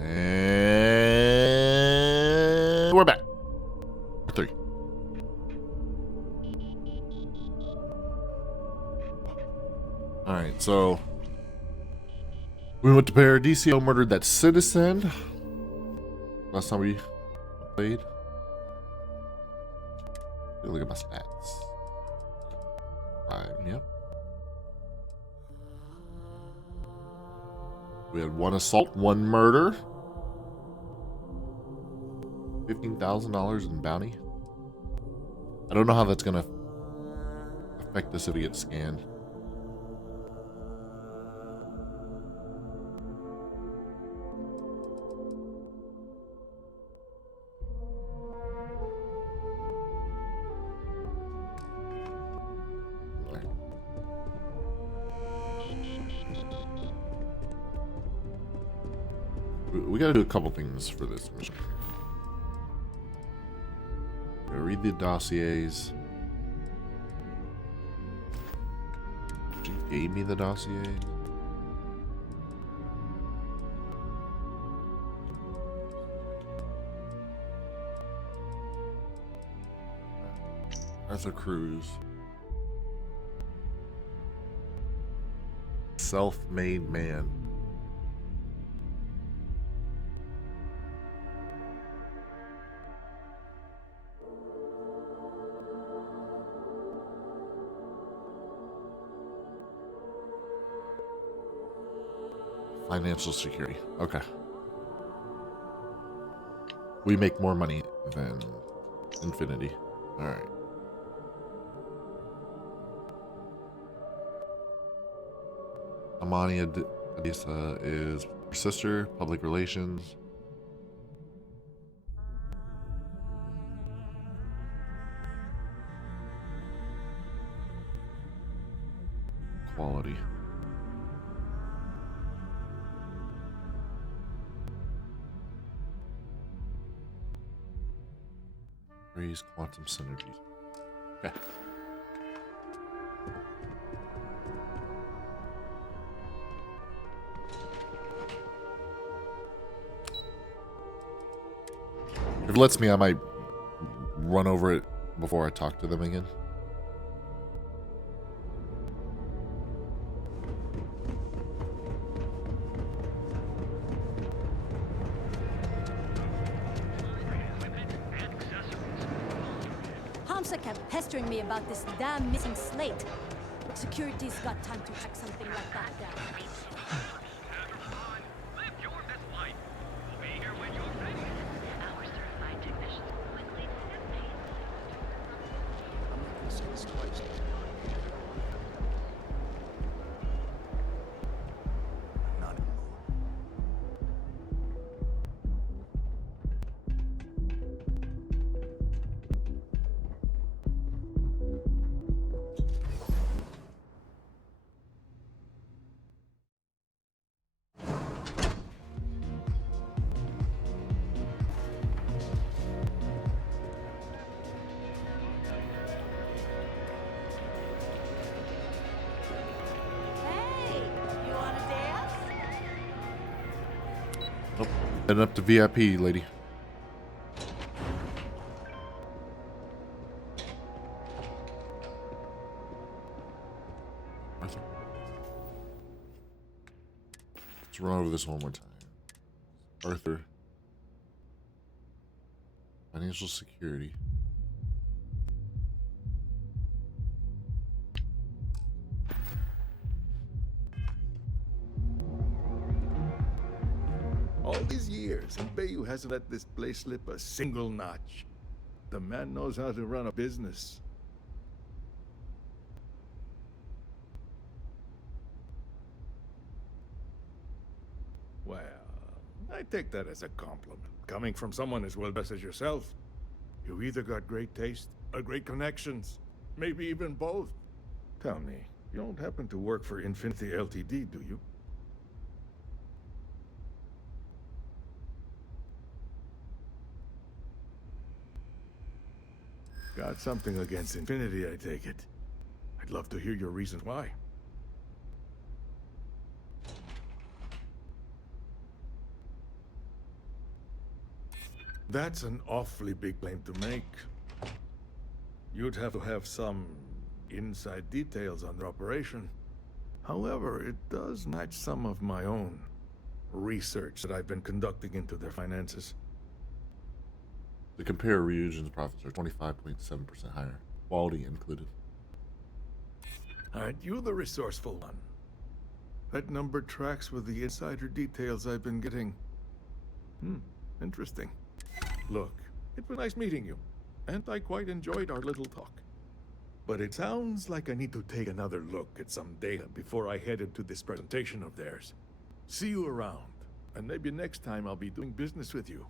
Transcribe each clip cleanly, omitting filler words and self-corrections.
And we're back. 3. Alright, so we went to Paradiso, murdered that citizen. Last time we played. Look at my stats. 5, yep. We had 1 assault, 1 murder. $15,000 in bounty. I don't know how that's gonna affect us if we get scanned. We gotta do a couple things for this mission. Read the dossiers. She gave me the dossier. Arthur Cruz. Self-made man. Financial security. Okay. We make more money than Infinity. Alright. Amani Adisa is her sister, public relations. Quality. Raise quantum synergies. Okay. If it lets me, I might run over it before I talk to them again. Kept pestering me about this damn missing slate. Security's got time to track something like that down. Live your best life. We'll be here when you're ready. Our certified technicians quickly I'm not gonna say this twice. Not anymore. Heading up to VIP, lady. Arthur. Let's run over this one more time. Arthur. Financial security. All these years, and Bayou hasn't let this place slip a single notch. The man knows how to run a business. Well, I take that as a compliment. Coming from someone as well-dressed as yourself. You either got great taste or great connections. Maybe even both. Tell me, you don't happen to work for Infinity Ltd, do you? Got something against Infinity, I take it. I'd love to hear your reasons why. That's an awfully big claim to make. You'd have to have some inside details on their operation. However, it does match some of my own research that I've been conducting into their finances. To compare, Ryujin's profits are 25.7% higher, quality included. Aren't you the resourceful one? That number tracks with the insider details I've been getting. Interesting. Look, it was nice meeting you, and I quite enjoyed our little talk. But it sounds like I need to take another look at some data before I head into this presentation of theirs. See you around, and maybe next time I'll be doing business with you.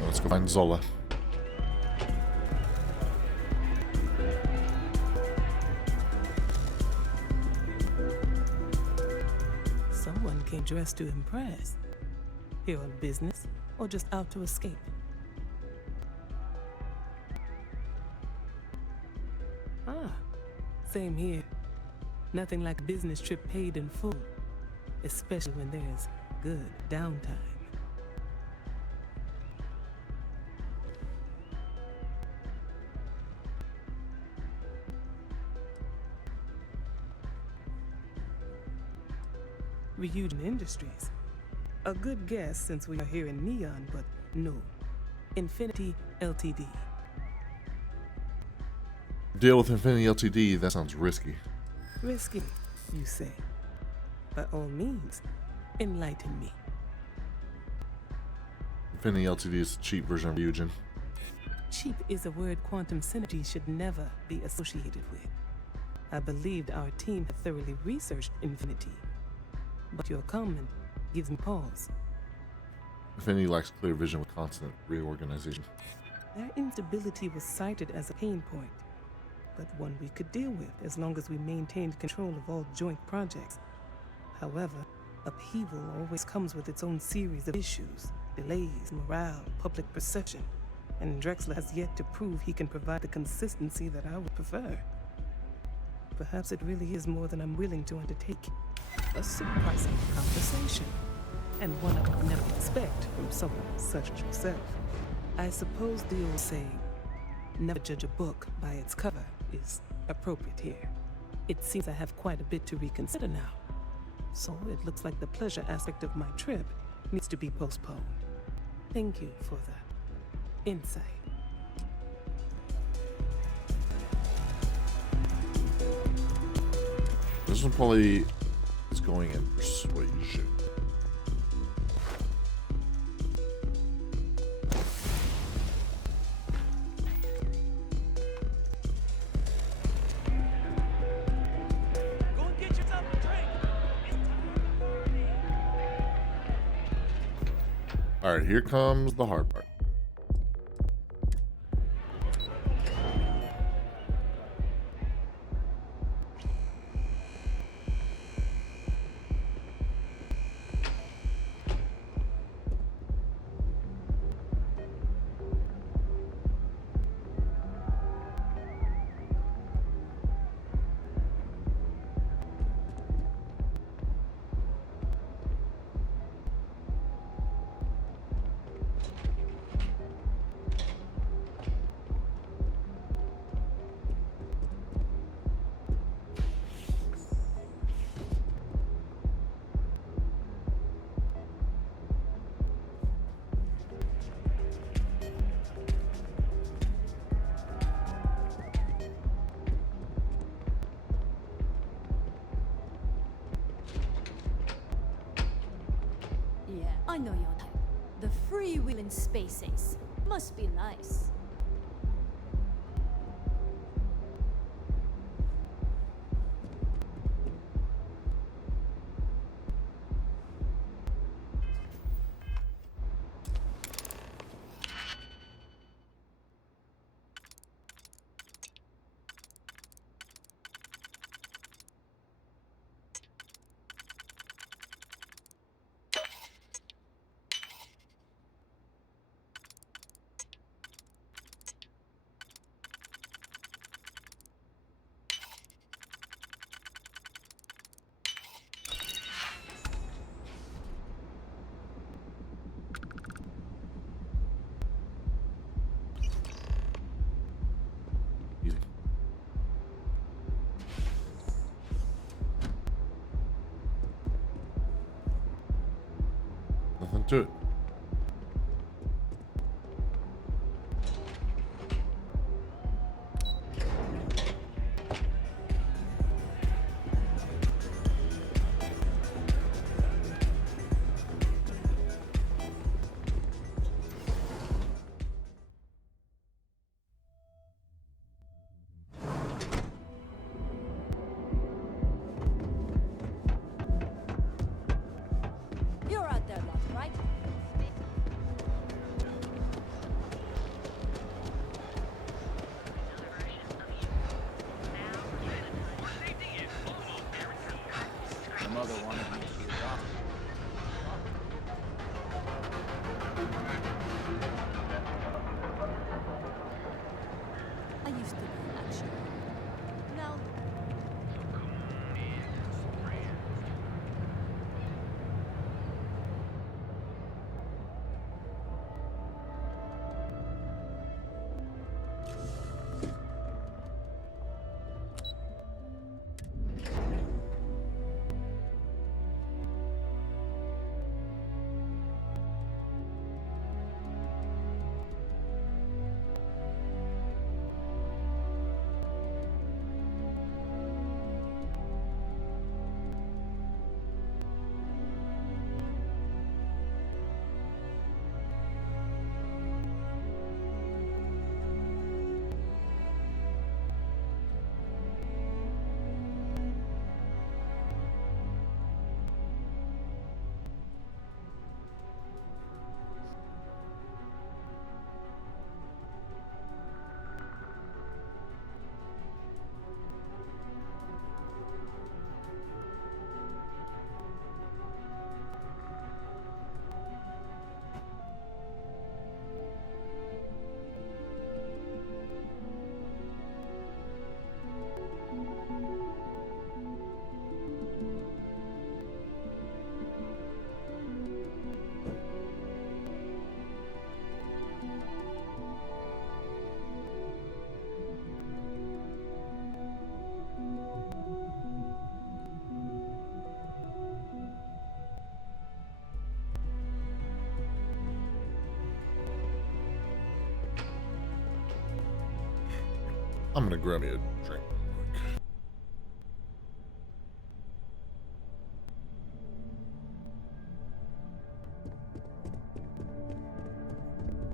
Let's go find Zola. Someone came dressed to impress. Here on business, or just out to escape? Ah, same here. Nothing like a business trip paid in full, especially when there's good downtime. Ryujin Industries. A good guess since we are here in Neon, but no. Infinity Ltd. Deal with Infinity Ltd, that sounds risky. Risky, you say? By all means, enlighten me. Infinity Ltd is a cheap version of Ryujin. Cheap is a word quantum synergy should never be associated with. I believed our team had thoroughly researched Infinity. But your comment gives me pause. Infinity lacks clear vision with constant reorganization. Their instability was cited as a pain point, but one we could deal with as long as we maintained control of all joint projects. However, upheaval always comes with its own series of issues, delays, morale, public perception, and Drexler has yet to prove he can provide the consistency that I would prefer. Perhaps it really is more than I'm willing to undertake. A surprising conversation, and one I would never expect from someone such as yourself. I suppose the old saying, never judge a book by its cover, is appropriate here. It seems I have quite a bit to reconsider now, so it looks like the pleasure aspect of my trip needs to be postponed. Thank you for the insight. This one probably is going in persuasion. Go and get yourself a drink. Alright, here comes the hard part. Yeah, I know your type. The freewheeling space ace. Must be nice. to it. You're out there, love, right? My mother wanted me to be a doctor. I used to be, actually. Now, I'm gonna grab me a drink.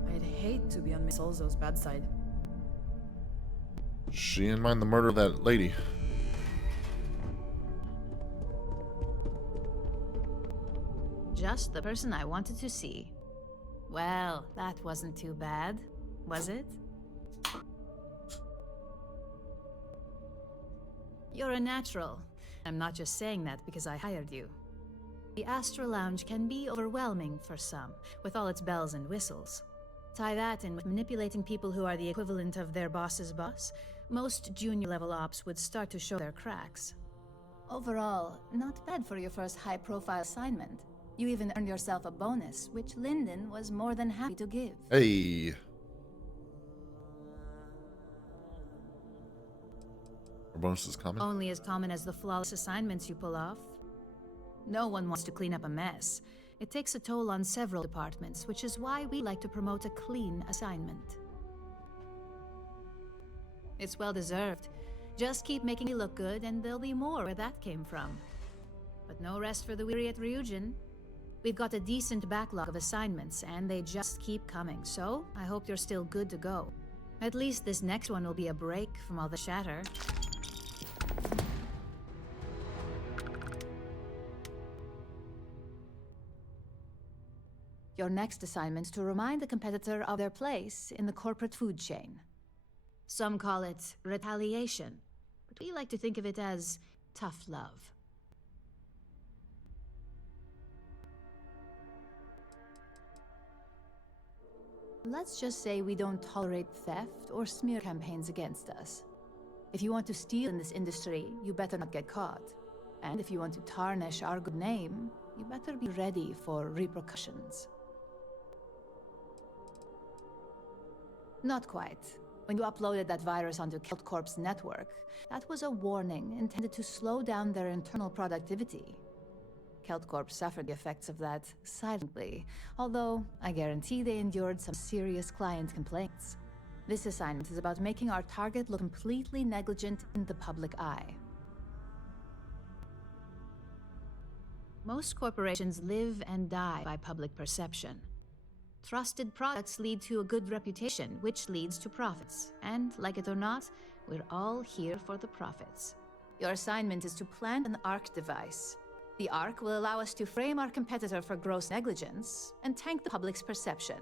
I'd hate to be on Miss Olzo's bad side. She didn't mind the murder of that lady. Just the person I wanted to see. Well, that wasn't too bad, was it? You're a natural. I'm not just saying that because I hired you. The Astral Lounge can be overwhelming for some, with all its bells and whistles. Tie that in with manipulating people who are the equivalent of their boss's boss, most junior-level ops would start to show their cracks. Overall, not bad for your first high-profile assignment. You even earned yourself a bonus, which Lyndon was more than happy to give. Hey. Our bonus is coming. Only as common as the flawless assignments you pull off. No one wants to clean up a mess. It takes a toll on several departments, which is why we like to promote a clean assignment. It's well deserved. Just keep making me look good, and there'll be more where that came from. But no rest for the weary at Ryujin. We've got a decent backlog of assignments, and they just keep coming, so I hope you're still good to go. At least this next one will be a break from all the chatter. Your next assignment's to remind the competitor of their place in the corporate food chain. Some call it retaliation, but we like to think of it as tough love. Let's just say we don't tolerate theft or smear campaigns against us. If you want to steal in this industry, you better not get caught. And if you want to tarnish our good name, you better be ready for repercussions. Not quite. When you uploaded that virus onto Kelt Corp's network, that was a warning intended to slow down their internal productivity. Keltcorp suffered the effects of that silently, although I guarantee they endured some serious client complaints. This assignment is about making our target look completely negligent in the public eye. Most corporations live and die by public perception. Trusted products lead to a good reputation, which leads to profits. And, like it or not, we're all here for the profits. Your assignment is to plant an ARC device. The ARC will allow us to frame our competitor for gross negligence and tank the public's perception.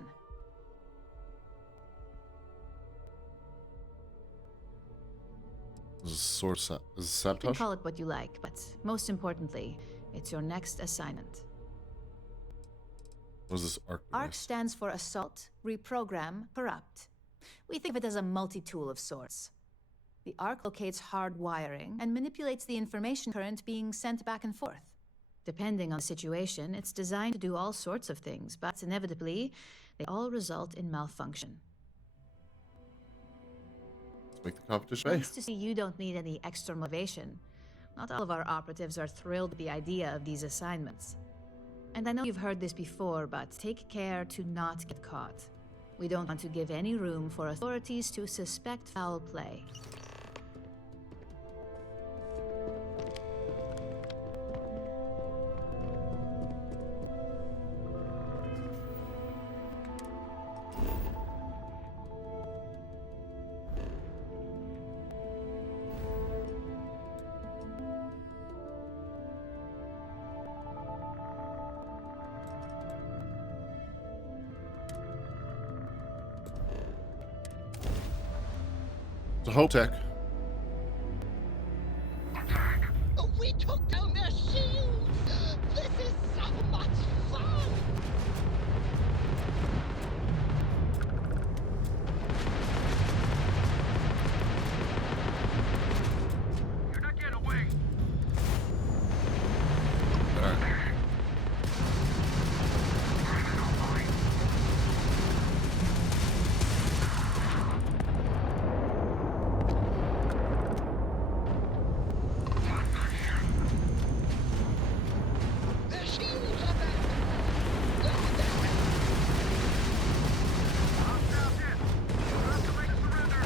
This is source. Is this You can sabotage? call it what you like, but most importantly, it's your next assignment. What is this arc? ARC device? stands for Assault, Reprogram, Corrupt. We think of it as a multi-tool of sorts. The ARC locates hard wiring and manipulates the information current being sent back and forth. Depending on the situation, it's designed to do all sorts of things, but inevitably, they all result in malfunction. Let's make the competition pay. Nice to see you don't need any extra motivation. Not all of our operatives are thrilled with the idea of these assignments. And I know you've heard this before, but take care to not get caught. We don't want to give any room for authorities to suspect foul play. To Hotech. We took down their shields! This is so much fun! You're not getting away. Alright. Their shields are back! Hostiles in. We'll have to make a surrender.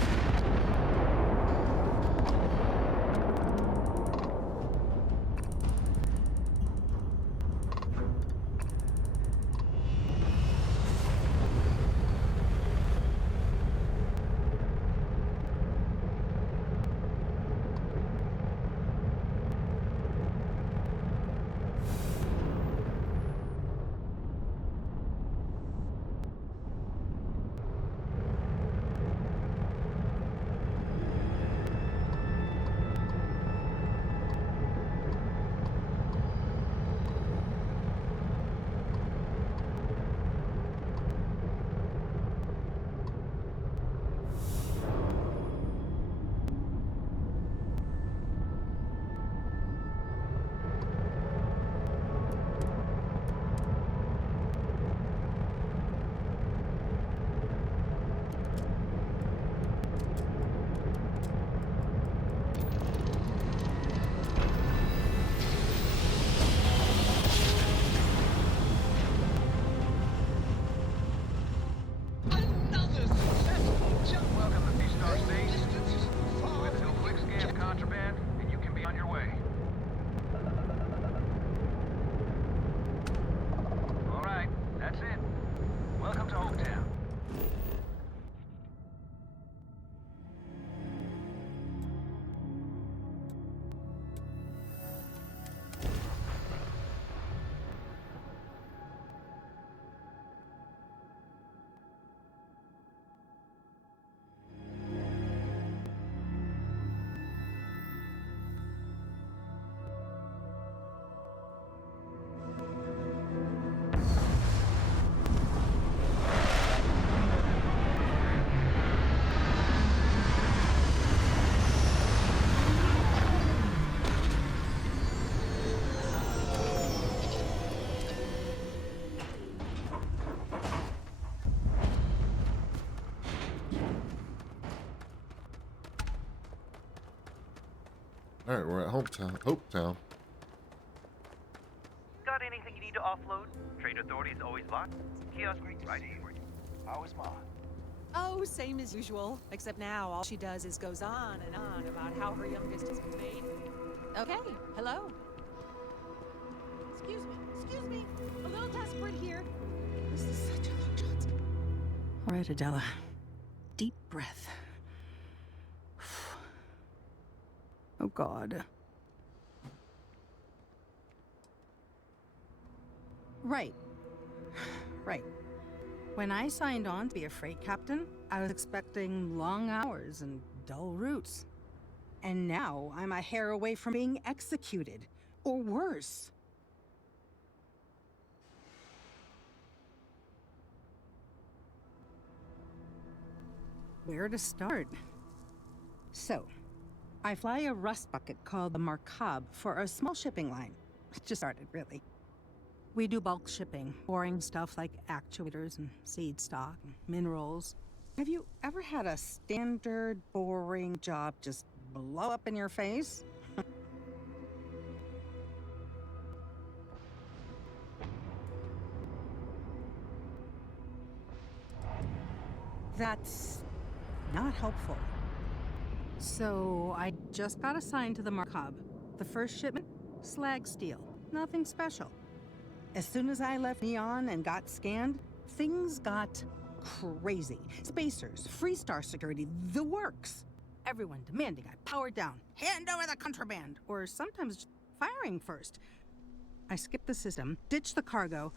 Another successful jump! Welcome to T-Star State. Distance is far We'll do a from quick scan of contraband, and you can be on your way. All right, that's it. Welcome to Hopetown. Alright, we're at Hopetown. Hopetown. Got to offload? Trade authorities always locked. Kiosk right here. How is Ma? Oh, same as usual. Except now all she does is goes on and on about how her youngest is made. Okay, hello. Excuse me. A little desperate here. This is such a long shot. All right, Adela. Deep breath. Oh, God. Right. When I signed on to be a freight captain, I was expecting long hours and dull routes. And now I'm a hair away from being executed. Or worse. Where to start? So, I fly a rust bucket called the Markab for a small shipping line. It just started, really. We do bulk shipping, boring stuff like actuators and seed stock and minerals. Have you ever had a standard, boring job just blow up in your face? That's not helpful. So I just got assigned to the Markab. The first shipment, slag steel. Nothing special. As soon as I left Neon and got scanned, things got crazy. Spacers, Freestar security, the works. Everyone demanding I power down, hand over the contraband, or sometimes just firing first. I skipped the system, ditched the cargo,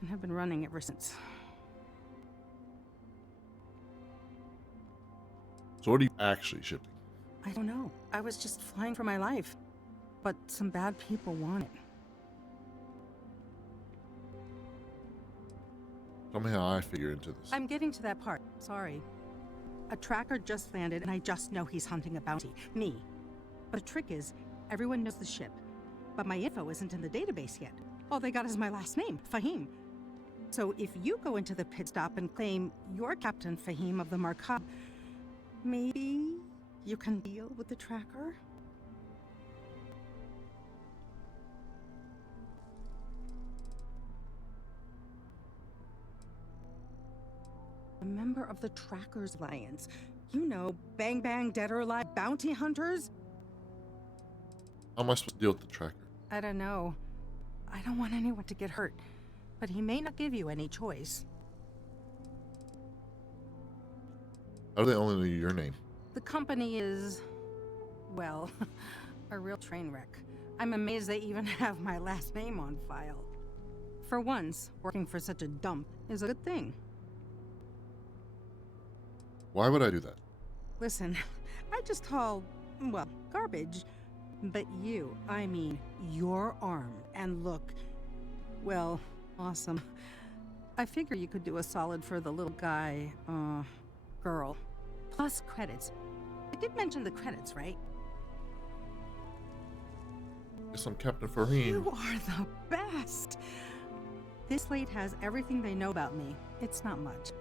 and have been running ever since. So what are you actually shipping? I don't know. I was just flying for my life. But some bad people want it. Tell me how I figure into this. I'm getting to that part. Sorry. A tracker just landed, and I just know he's hunting a bounty. Me. But the trick is, everyone knows the ship. But my info isn't in the database yet. All they got is my last name, Fahim. So if you go into the pit stop and claim you're Captain Fahim of the Markab, maybe you can deal with the tracker? A member of the Trackers Alliance. You know, bang bang, dead or alive bounty hunters? How am I supposed to deal with the tracker? I don't know. I don't want anyone to get hurt, but he may not give you any choice. How do they only know your name? The company is, well, a real train wreck. I'm amazed they even have my last name on file. For once, working for such a dump is a good thing. Why would I do that? Listen, I just haul, well, garbage. But you, I mean, you're armed and look, well, awesome. I figure you could do a solid for the little guy, girl. Plus credits. I did mention the credits, right? Guess I'm Captain Fahim. You are the best! This slate has everything they know about me. It's not much.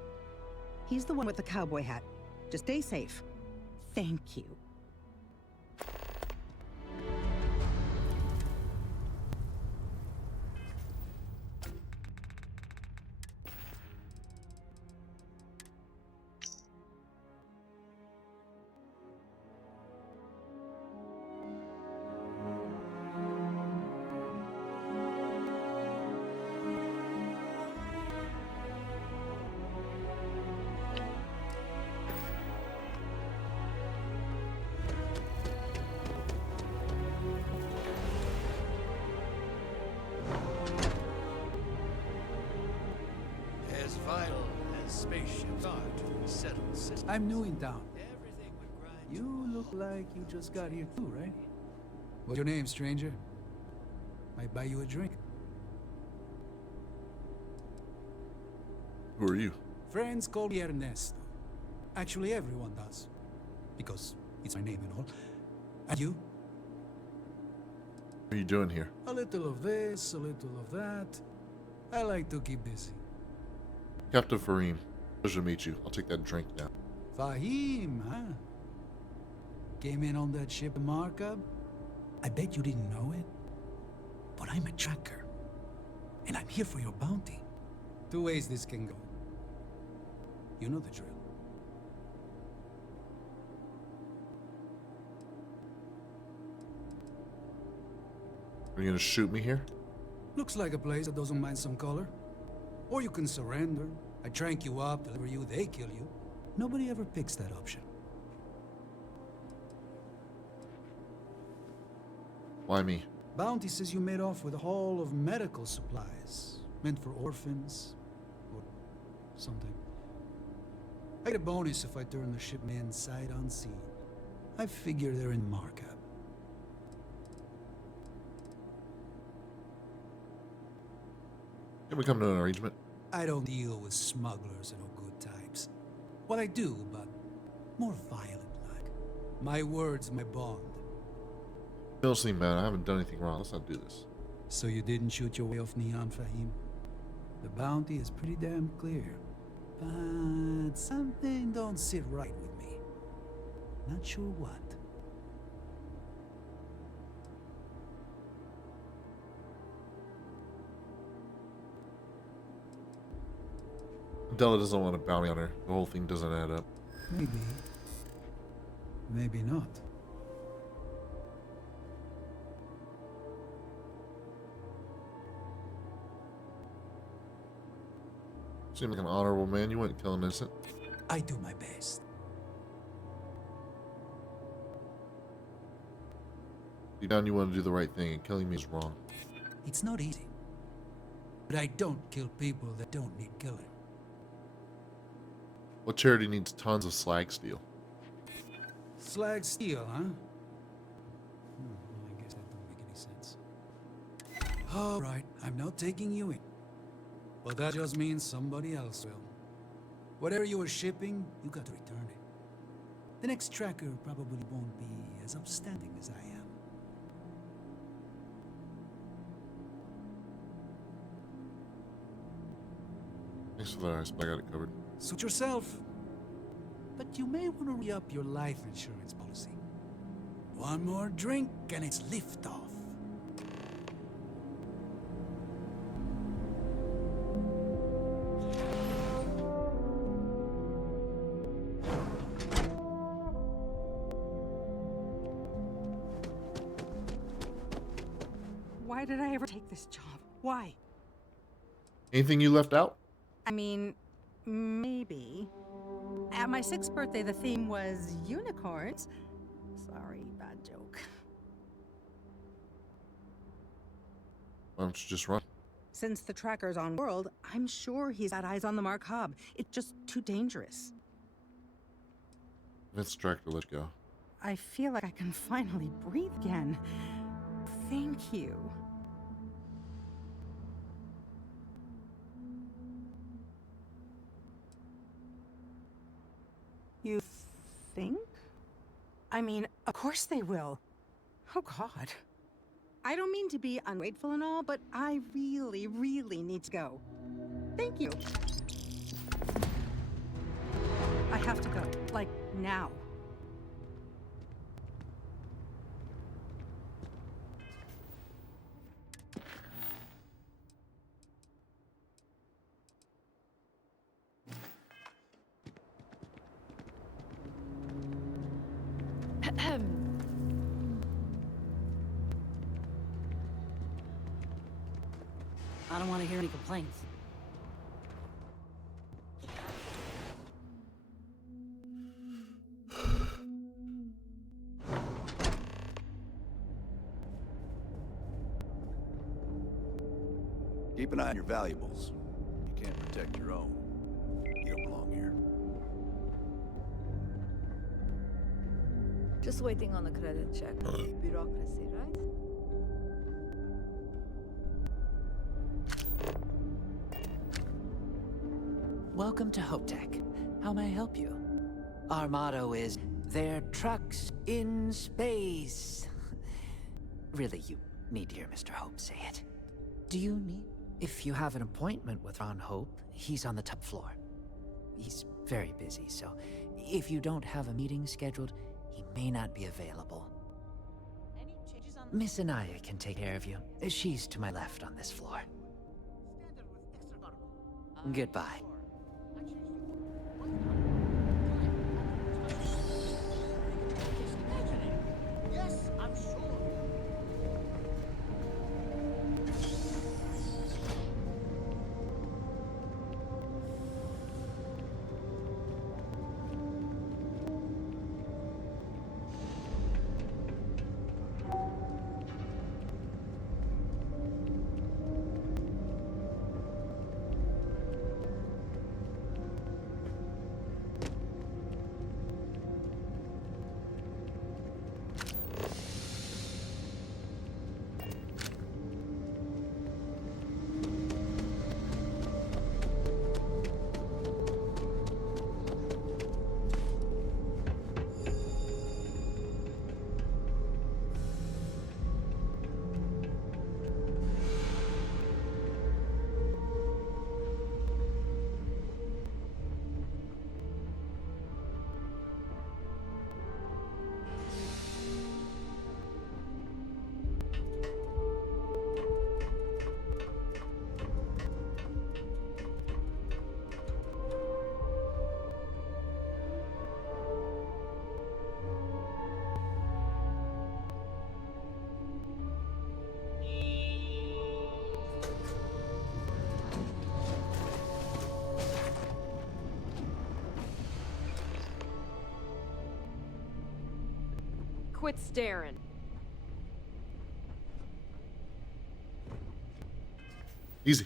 He's the one with the cowboy hat. Just stay safe. Thank you. As vital as spaceships are to settle systems. I'm new in town. Everything would grind You look like you just got here too, right? What's your name, stranger? Might buy you a drink. Who are you? Friends call me Ernesto. Actually, everyone does. Because it's my name and all. And you? What are you doing here? A little of this, a little of that. I like to keep busy. Captain Fahim. Pleasure to meet you. I'll take that drink now. Fahim, huh? Came in on that ship Markup? I bet you didn't know it. But I'm a tracker. And I'm here for your bounty. Two ways this can go. You know the drill. Are you gonna shoot me here? Looks like a place that doesn't mind some color. Or you can surrender. I trank you up, deliver you, they kill you. Nobody ever picks that option. Why me? Bounty says you made off with a haul of medical supplies. Meant for orphans. Or something. I get a bonus if I turn the shipment sight unseen. I figure they're in markup. Can we come to an arrangement? I don't deal with smugglers and no good types. Well, I do, but more violent-like. My word's my bond. Honestly, man, I haven't done anything wrong. Let's not do this. So you didn't shoot your way off Neon, Fahim? The bounty is pretty damn clear. But something don't sit right with me. Not sure what. Della doesn't want a bounty on her. The whole thing doesn't add up. Maybe. Maybe not. Seem like an honorable man. You wouldn't kill an innocent. I do my best. Deep down, you want to do the right thing, and killing me is wrong. It's not easy. But I don't kill people that don't need killing. What charity needs tons of slag steel? Slag steel, huh? I guess that don't make any sense. All right, I'm not taking you in. But that just means somebody else will. Whatever you were shipping, you got to return it. The next tracker probably won't be as upstanding as I am. Thanks for the ice, but I got it covered. Suit yourself. But you may want to re-up your life insurance policy. One more drink and it's liftoff. Why did I ever take this job? Why? Anything you left out? I mean, maybe. At my 6th birthday, the theme was unicorns. Sorry, bad joke. Why don't you just run? Since the tracker's on world, I'm sure he's got eyes on the Mark Hub. It's just too dangerous. Vince Tractor, let's go. I feel like I can finally breathe again. Thank you. You think? I mean, of course they will. Oh, God. I don't mean to be ungrateful and all, but I really, really need to go. Thank you. I have to go. Like, now. I don't want to hear any complaints. Keep an eye on your valuables. You can't protect your own. You don't belong here. Just waiting on a credit check. Bureaucracy, right? Welcome to HopeTech. How may I help you? Our motto is, "They're trucks in space." Really, you need to hear Mr. Hope say it. Do you need... If you have an appointment with Ron Hope, he's on the top floor. He's very busy, so if you don't have a meeting scheduled, he may not be available. Miss Anaya can take care of you. She's to my left on this floor. Goodbye. Yes, I'm sure. Quit staring. Easy.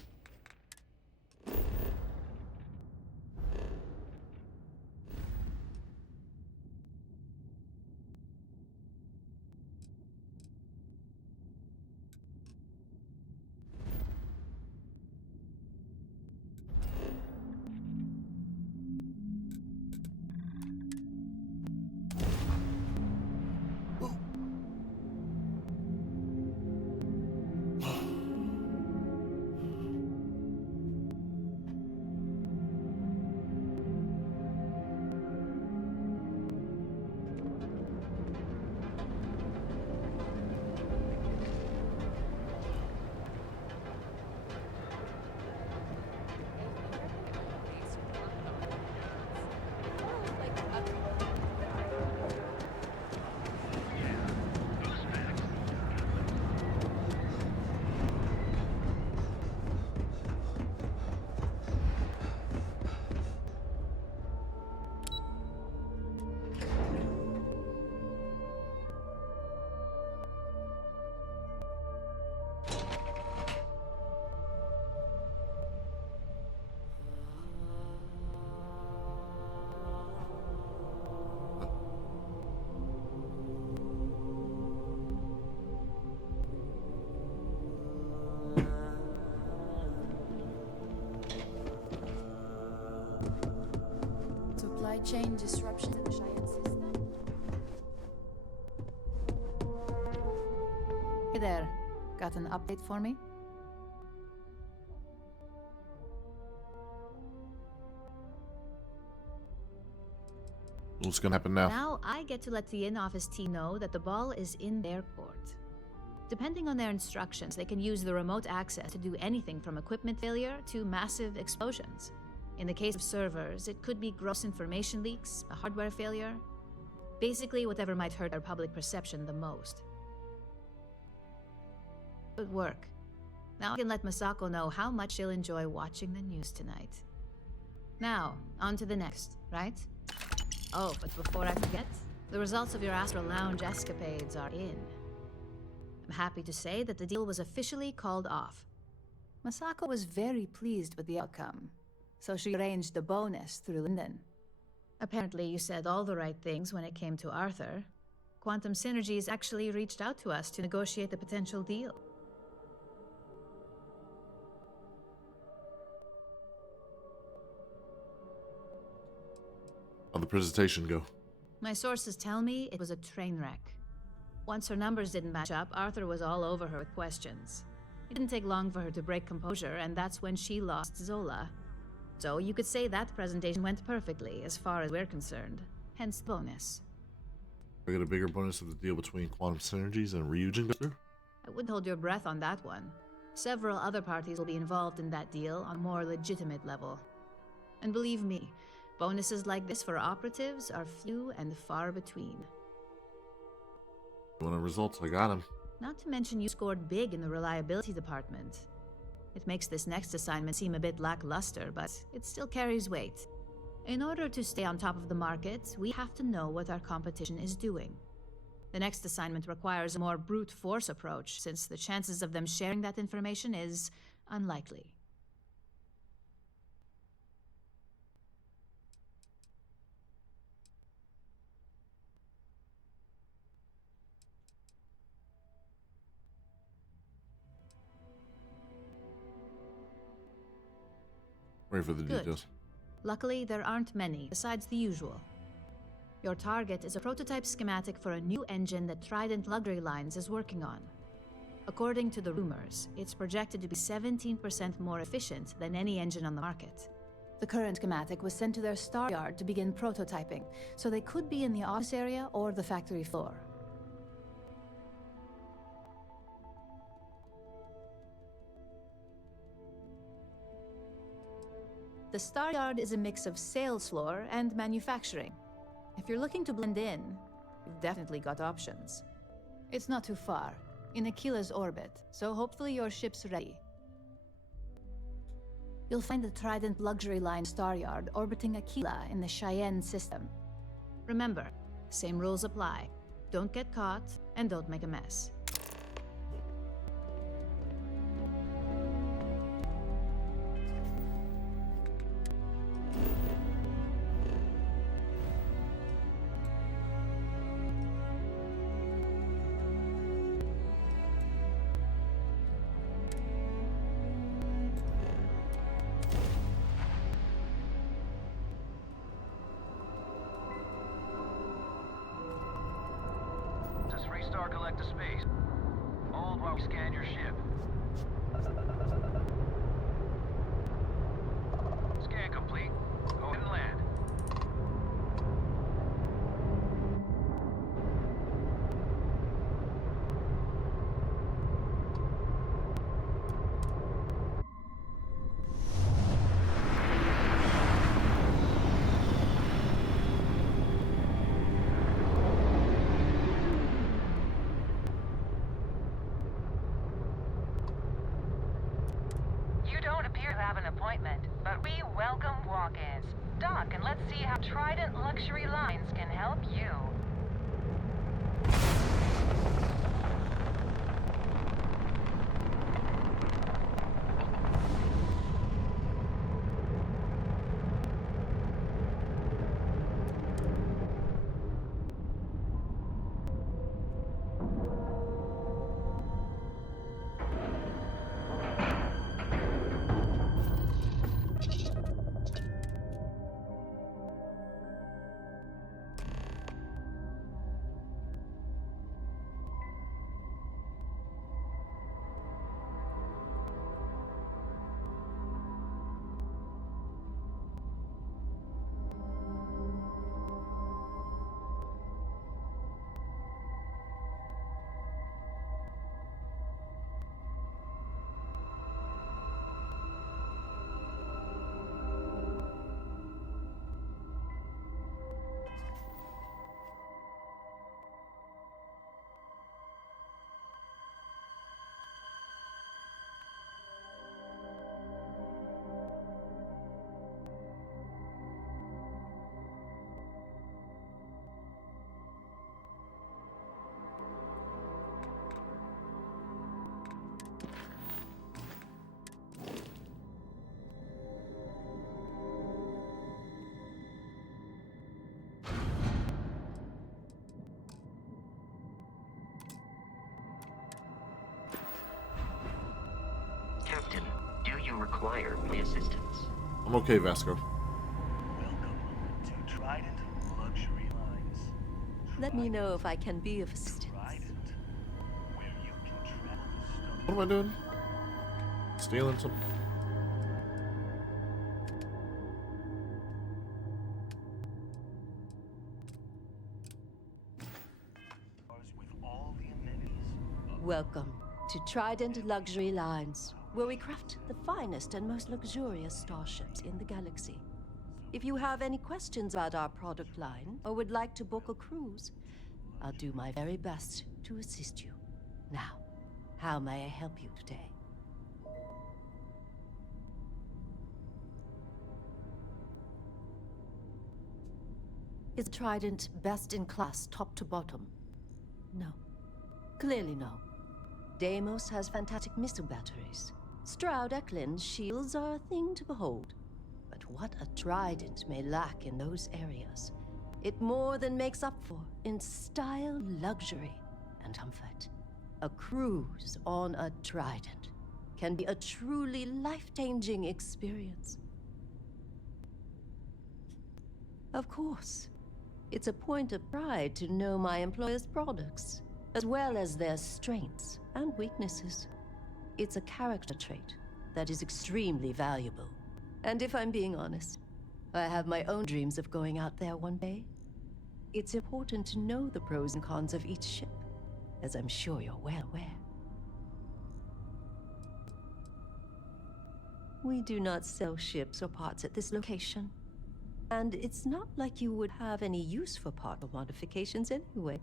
Supply chain disruptions in the Cheyenne system? Hey there. Got an update for me? What's gonna happen now? Now I get to let the in-office team know that the ball is in their court. Depending on their instructions, they can use the remote access to do anything from equipment failure to massive explosions. In the case of servers, it could be gross information leaks, a hardware failure, basically whatever might hurt our public perception the most. Good work. Now I can let Masako know how much she'll enjoy watching the news tonight. Now, on to the next, right? Oh, but before I forget, the results of your Astral Lounge escapades are in. I'm happy to say that the deal was officially called off. Masako was very pleased with the outcome, so she arranged a bonus through Linden. Apparently you said all the right things when it came to Arthur. Quantum Synergies actually reached out to us to negotiate the potential deal. How'd the presentation go? My sources tell me it was a train wreck. Once her numbers didn't match up, Arthur was all over her with questions. It didn't take long for her to break composure, and that's when she lost Zola. So you could say that presentation went perfectly, as far as we're concerned. Hence the bonus. I get a bigger bonus of the deal between Quantum Synergies and Ryujin. I wouldn't hold your breath on that one. Several other parties will be involved in that deal on a more legitimate level. And believe me, bonuses like this for operatives are few and far between. One of the results, I got him. Not to mention you scored big in the reliability department. It makes this next assignment seem a bit lackluster, but it still carries weight. In order to stay on top of the market, we have to know what our competition is doing. The next assignment requires a more brute force approach, since the chances of them sharing that information is unlikely. Ready for the Good. details. Luckily, there aren't many, besides the usual. Your target is a prototype schematic for a new engine that Trident Luxury Lines is working on. According to the rumors, it's projected to be 17% more efficient than any engine on the market. The current schematic was sent to their star yard to begin prototyping, so they could be in the office area or the factory floor. The Star Yard is a mix of sales floor and manufacturing. If you're looking to blend in, you've definitely got options. It's not too far, in Aquila's orbit, so hopefully your ship's ready. You'll find the Trident Luxury Line Star Yard orbiting Aquila in the Cheyenne system. Remember, same rules apply. Don't get caught, and don't make a mess. Just restart collector space. Hold while we scan your ship. Scan complete. Go ahead and land. You don't appear to have an appointment, but we welcome walk-ins. Dock, and let's see how Trident Luxury Lines can help you. Captain, do you require my assistance? I'm okay, Vasco. Welcome to Trident Luxury Lines. Let me know if I can be of assistance. Trident, where you can travel the What am I doing? Stealing some? stars with all the amenities. Welcome to Trident Luxury Lines, where we craft the finest and most luxurious starships in the galaxy. If you have any questions about our product line or would like to book a cruise, I'll do my very best to assist you. Now, how may I help you today? Is Trident best in class top to bottom? No. Clearly no. Deimos has fantastic missile batteries. Stroud Eklund's shields are a thing to behold. But what a Trident may lack in those areas, it more than makes up for in style, luxury, and comfort. A cruise on a Trident can be a truly life-changing experience. Of course, it's a point of pride to know my employer's products, as well as their strengths and weaknesses. It's a character trait that is extremely valuable. And if I'm being honest, I have my own dreams of going out there one day. It's important to know the pros and cons of each ship, as I'm sure you're well aware. We do not sell ships or parts at this location. And it's not like you would have any use for part or modifications anyway.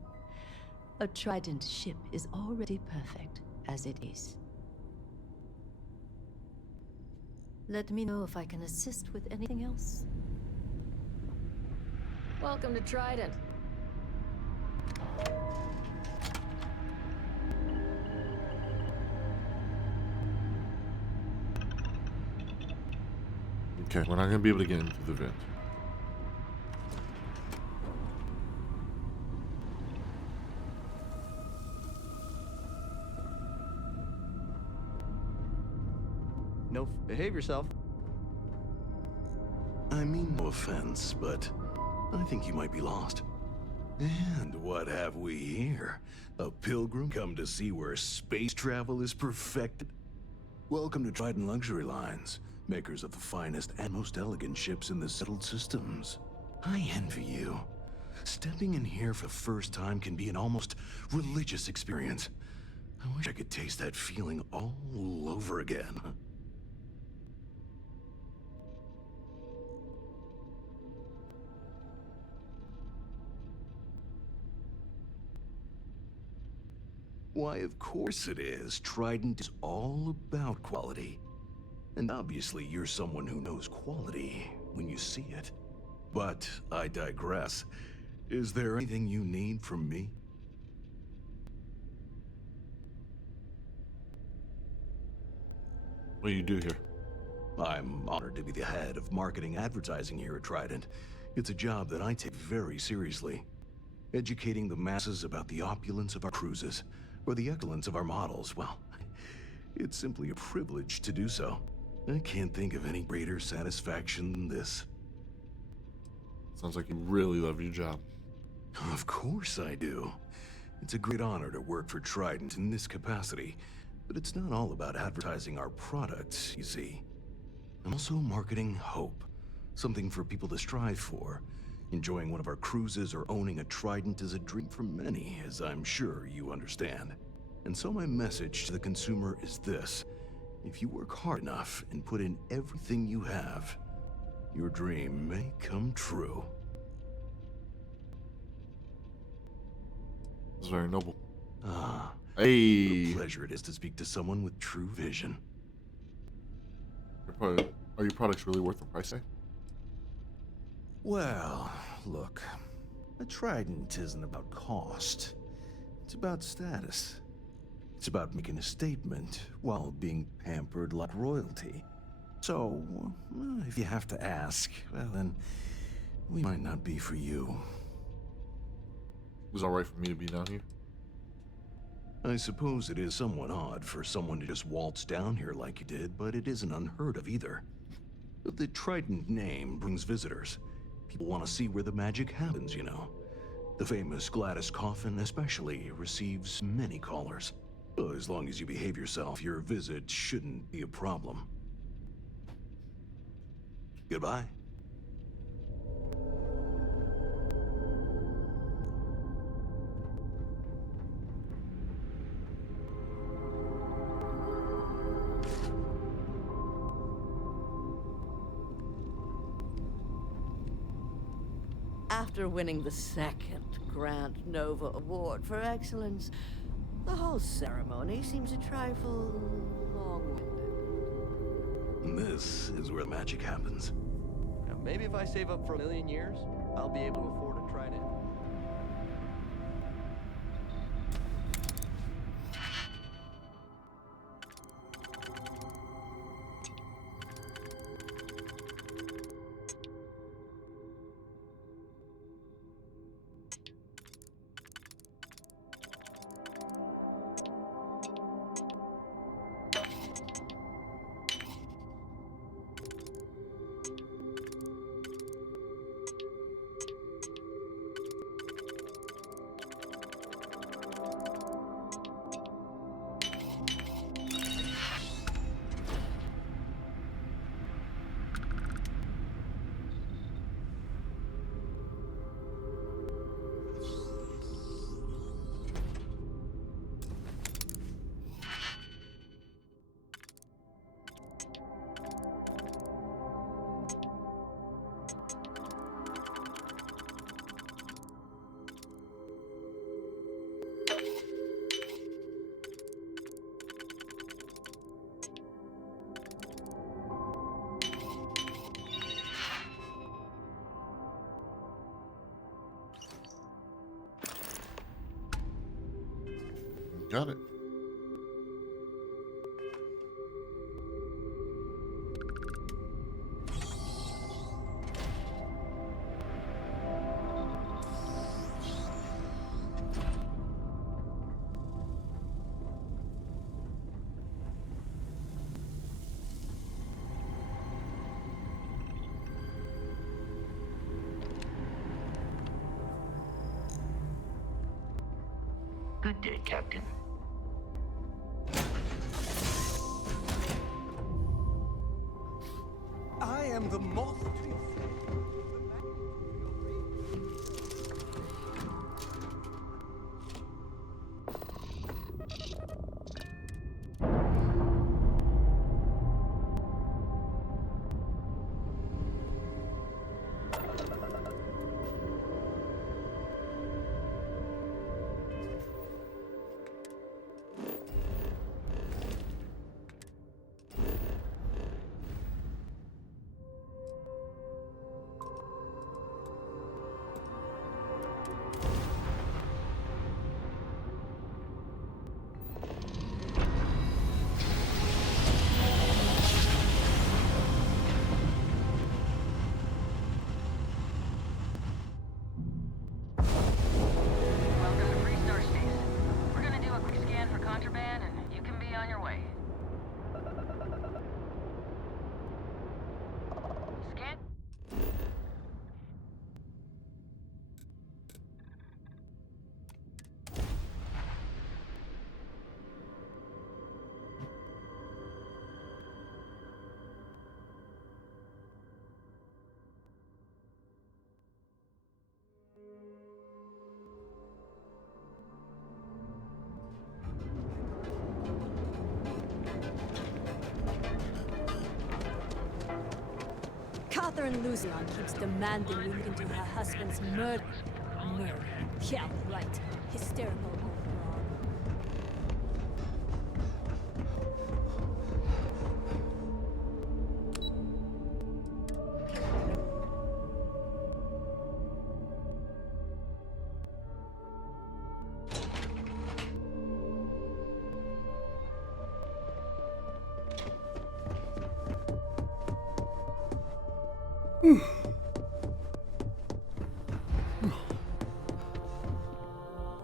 A Trident ship is already perfect as it is. Let me know if I can assist with anything else. Welcome to Trident. Okay, we're not gonna be able to get into the vent. No, behave yourself. I mean no offense, but I think you might be lost. And what have we here? A pilgrim come to see where space travel is perfected? Welcome to Trident Luxury Lines, makers of the finest and most elegant ships in the settled systems. I envy you. Stepping in here for the first time can be an almost religious experience. I wish I could taste that feeling all over again. Why, of course it is. Trident is all about quality. And obviously you're someone who knows quality when you see it. But I digress. Is there anything you need from me? What do you do here? I'm honored to be the head of marketing advertising here at Trident. It's a job that I take very seriously. Educating the masses about the opulence of our cruises, or the excellence of our models, well, it's simply a privilege to do so. I can't think of any greater satisfaction than this. Sounds like you really love your job. Of course I do. It's a great honor to work for Trident in this capacity, but it's not all about advertising our products, you see. I'm also marketing hope, something for people to strive for. Enjoying one of our cruises or owning a Trident is a dream for many, as I'm sure you understand. And so my message to the consumer is this: if you work hard enough and put in everything you have, your dream may come true. It's very noble. Ah, hey. What a pleasure it is to speak to someone with true vision. Are your products really worth the price tag? Well, look, a Trident isn't about cost. It's about status. It's about making a statement while being pampered like royalty. So, if you have to ask, well then, we might not be for you. It was alright for me to be down here? I suppose it is somewhat odd for someone to just waltz down here like you did, but it isn't unheard of either. The Trident name brings visitors. People want to see where the magic happens, you know. The famous Gladys coffin especially receives many callers. As long as you behave yourself, your visit shouldn't be a problem. Goodbye. after winning the second Grand Nova Award for Excellence, the whole ceremony seems a trifle long-winded. This is where magic happens. Now, maybe if I save up for 1,000,000 years, I'll be able to afford a trident. Got it. Good day, Captain. I am the moth to your Catherine Luzion keeps demanding we look into her husband's murder. Murder. Yeah, right. Hysterical overall.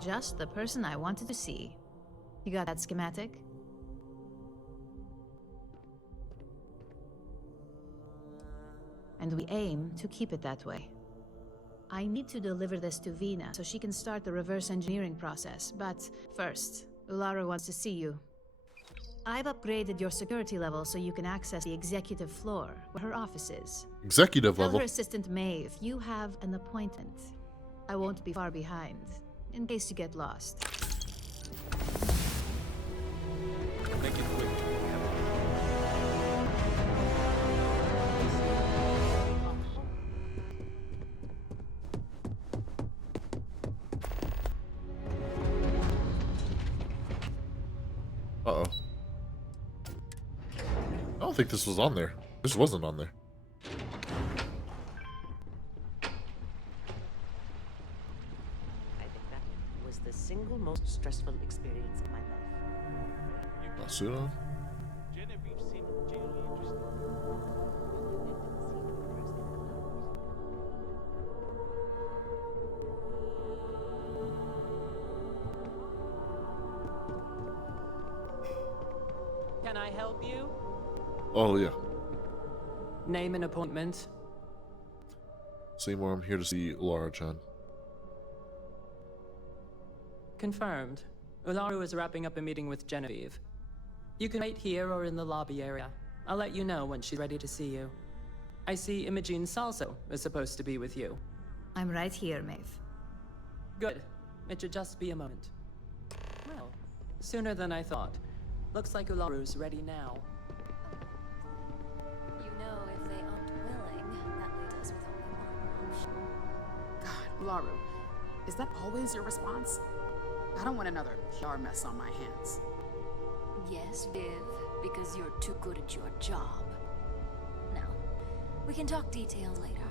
Just the person I wanted to see. You got that schematic? And we aim to keep it that way. I need to deliver this to Vina so she can start the reverse engineering process, but first, Ulara wants to see you. I've upgraded your security level so you can access the executive floor, where her office is. Executive Tell level? her assistant Maeve you have an appointment. I won't be far behind, in case you get lost. Make it quick. Uh-oh. I don't think this was on there. This wasn't on there. I think that was the single most stressful experience of my life. Masuno? Genevieve seemed genuinely interested. Can I help you? Oh, yeah. Name an appointment. Seymour, I'm here to see Lara-chan. Confirmed. Ularu is wrapping up a meeting with Genevieve. You can wait here or in the lobby area. I'll let you know when she's ready to see you. I see Imogene Salso is supposed to be with you. I'm right here, Maeve. Good. It should just be a moment. Well, sooner than I thought. Looks like Ularu's ready now. You know, if they aren't willing, that leaves us with only one option. God, Laru, is that always your response? I don't want another PR mess on my hands. Yes, Viv, because you're too good at your job. Now, we can talk details later.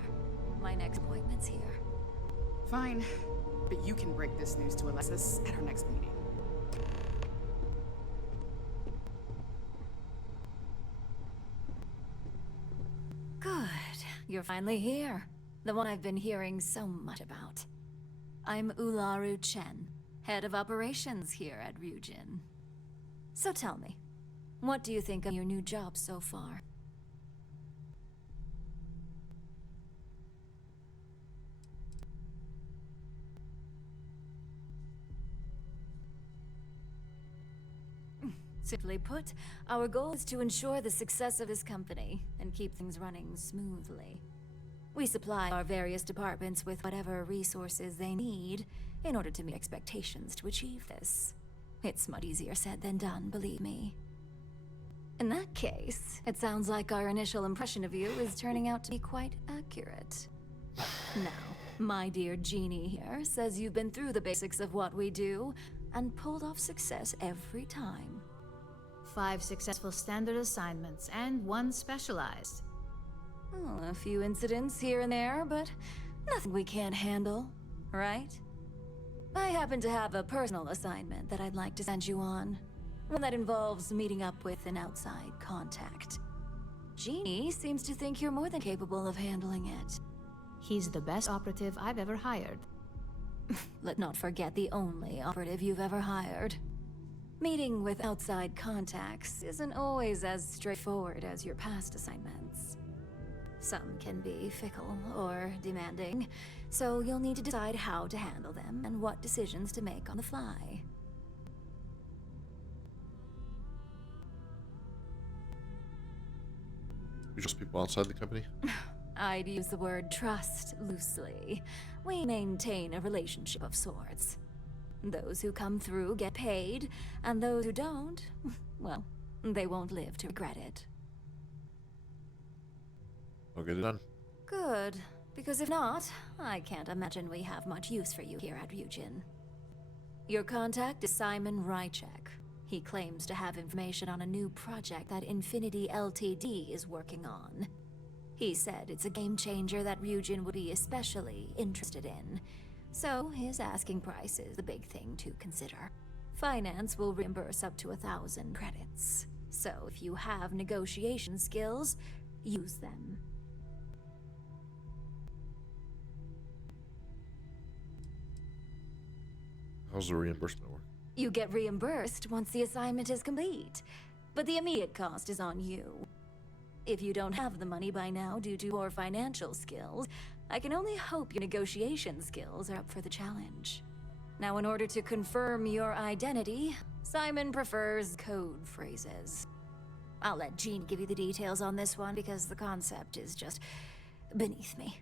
My next appointment's here. Fine, but you can break this news to Alexis at our next meeting. Good. You're finally here. The one I've been hearing so much about. I'm Ularu Chen, head of operations here at Ryujin. So tell me, what do you think of your new job so far? Simply put, our goal is to ensure the success of this company and keep things running smoothly. We supply our various departments with whatever resources they need in order to meet expectations to achieve this. It's much easier said than done, believe me. In that case, it sounds like our initial impression of you is turning out to be quite accurate. Now, my dear Jeannie here says you've been through the basics of what we do and pulled off success every time. 5 successful standard assignments and 1 specialized. Oh, a few incidents here and there, but nothing we can't handle, right? I happen to have a personal assignment that I'd like to send you on. One that involves meeting up with an outside contact. Jeannie seems to think you're more than capable of handling it. He's the best operative I've ever hired. Let's not forget the only operative you've ever hired. Meeting with outside contacts isn't always as straightforward as your past assignments. Some can be fickle or demanding, so you'll need to decide how to handle them and what decisions to make on the fly. You trust people outside the company? I'd use the word trust loosely. We maintain a relationship of sorts. Those who come through get paid, and those who don't, well, they won't live to regret it. I'll get it done. Good, because if not, I can't imagine we have much use for you here at Ryujin. Your contact is Simon Rychek. He claims to have information on a new project that Infinity Ltd is working on. He said it's a game changer that Ryujin would be especially interested in. So his asking price is the big thing to consider. Finance will reimburse up to 1,000 credits. So if you have negotiation skills, use them. How's the reimbursement work? You get reimbursed once the assignment is complete, but the immediate cost is on you. If you don't have the money by now due to poor financial skills, I can only hope your negotiation skills are up for the challenge. Now, in order to confirm your identity, Simon prefers code phrases. I'll let Jean give you the details on this one because the concept is just beneath me.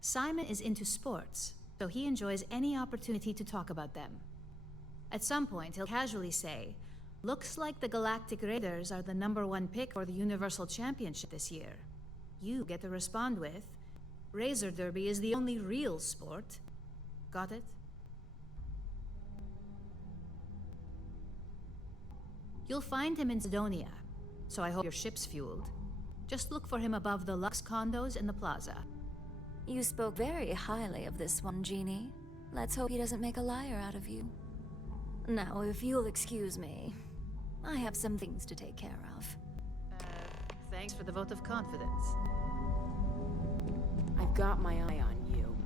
Simon is into sports, so he enjoys any opportunity to talk about them. At some point, he'll casually say, "Looks like the Galactic Raiders are the #1 pick for the Universal Championship this year." You get to respond with, "Razor Derby is the only real sport." Got it? You'll find him in Sidonia, so I hope your ship's fueled. Just look for him above the Lux condos in the plaza. You spoke very highly of this one, Genie. Let's hope he doesn't make a liar out of you. Now, if you'll excuse me, I have some things to take care of. Thanks for the vote of confidence. I've got my eye on you.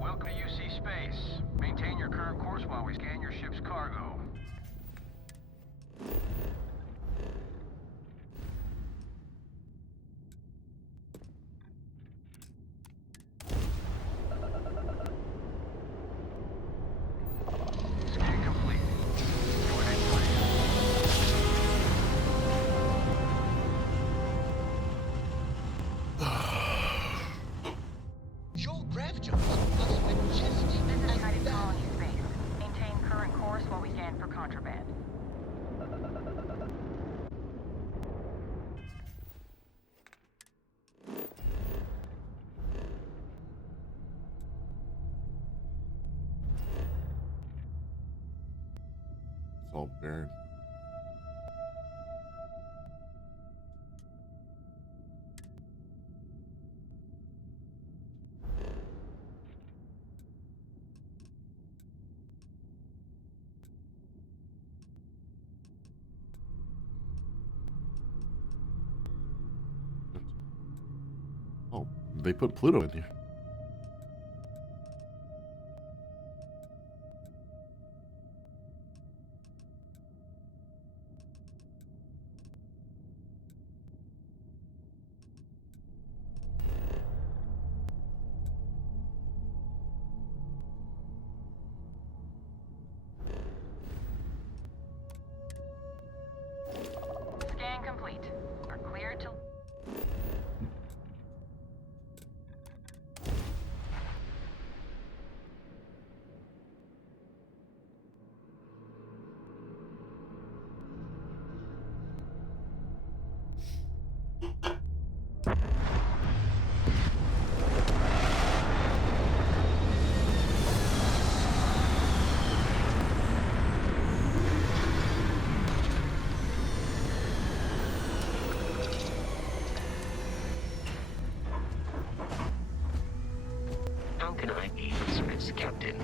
Welcome to UC Space. Maintain your current course while we scan your ship's cargo. Scan complete. Go ahead, Your grav jumps are majestic This is and United vast. Colony Space. Maintain current course while we scan for contraband. It's all barren. Oh, they put Pluto in here. Scan complete. We're cleared to... How can I be of service, Captain?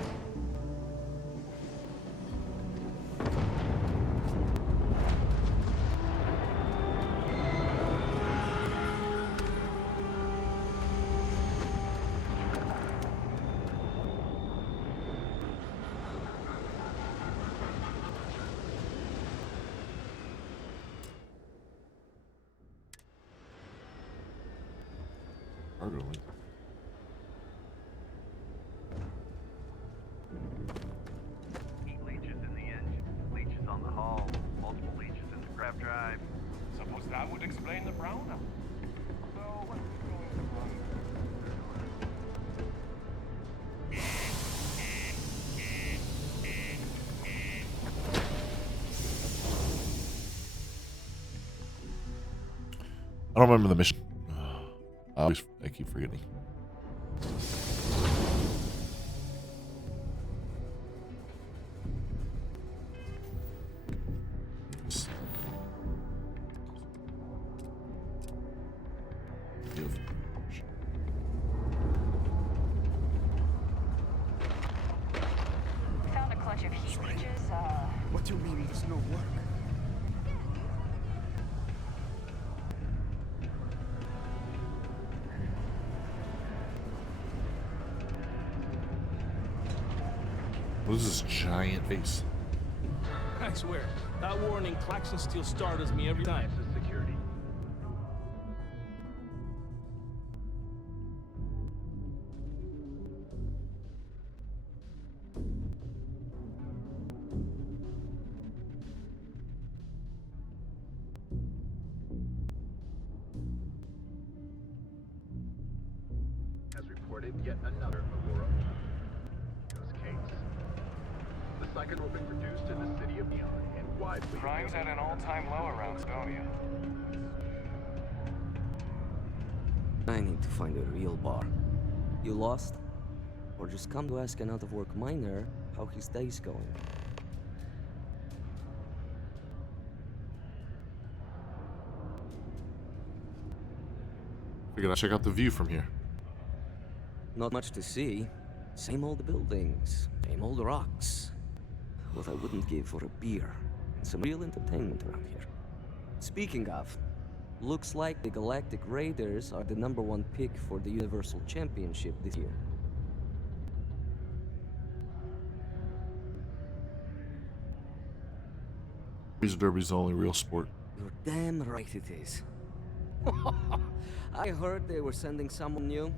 Cargo link. Heat leeches in the engine, leeches on the hull, multiple leeches in the grav drive. Suppose that would explain the brownout. So what's going to run? I don't remember the mission. I keep forgetting. Beautiful. Found a clutch of heat leeches, What do you mean there's no work? What is this giant face? I swear, that warning klaxon still startles me every time. Security. yet another Aurora. Those case. The psychic will be produced in the city of Neon and widely. Crime's at an all-time low around Estonia. I need to find a real bar. You lost? Or just come to ask an out-of-work miner how his day's going? Figured I'd check out the view from here. Not much to see. Same old buildings, same old rocks. What I wouldn't give for a beer and some real entertainment around here. Speaking of, looks like the Galactic Raiders are the #1 pick for the Universal Championship this year. Razor Derby's the only real sport. You're damn right it is. I heard they were sending someone new.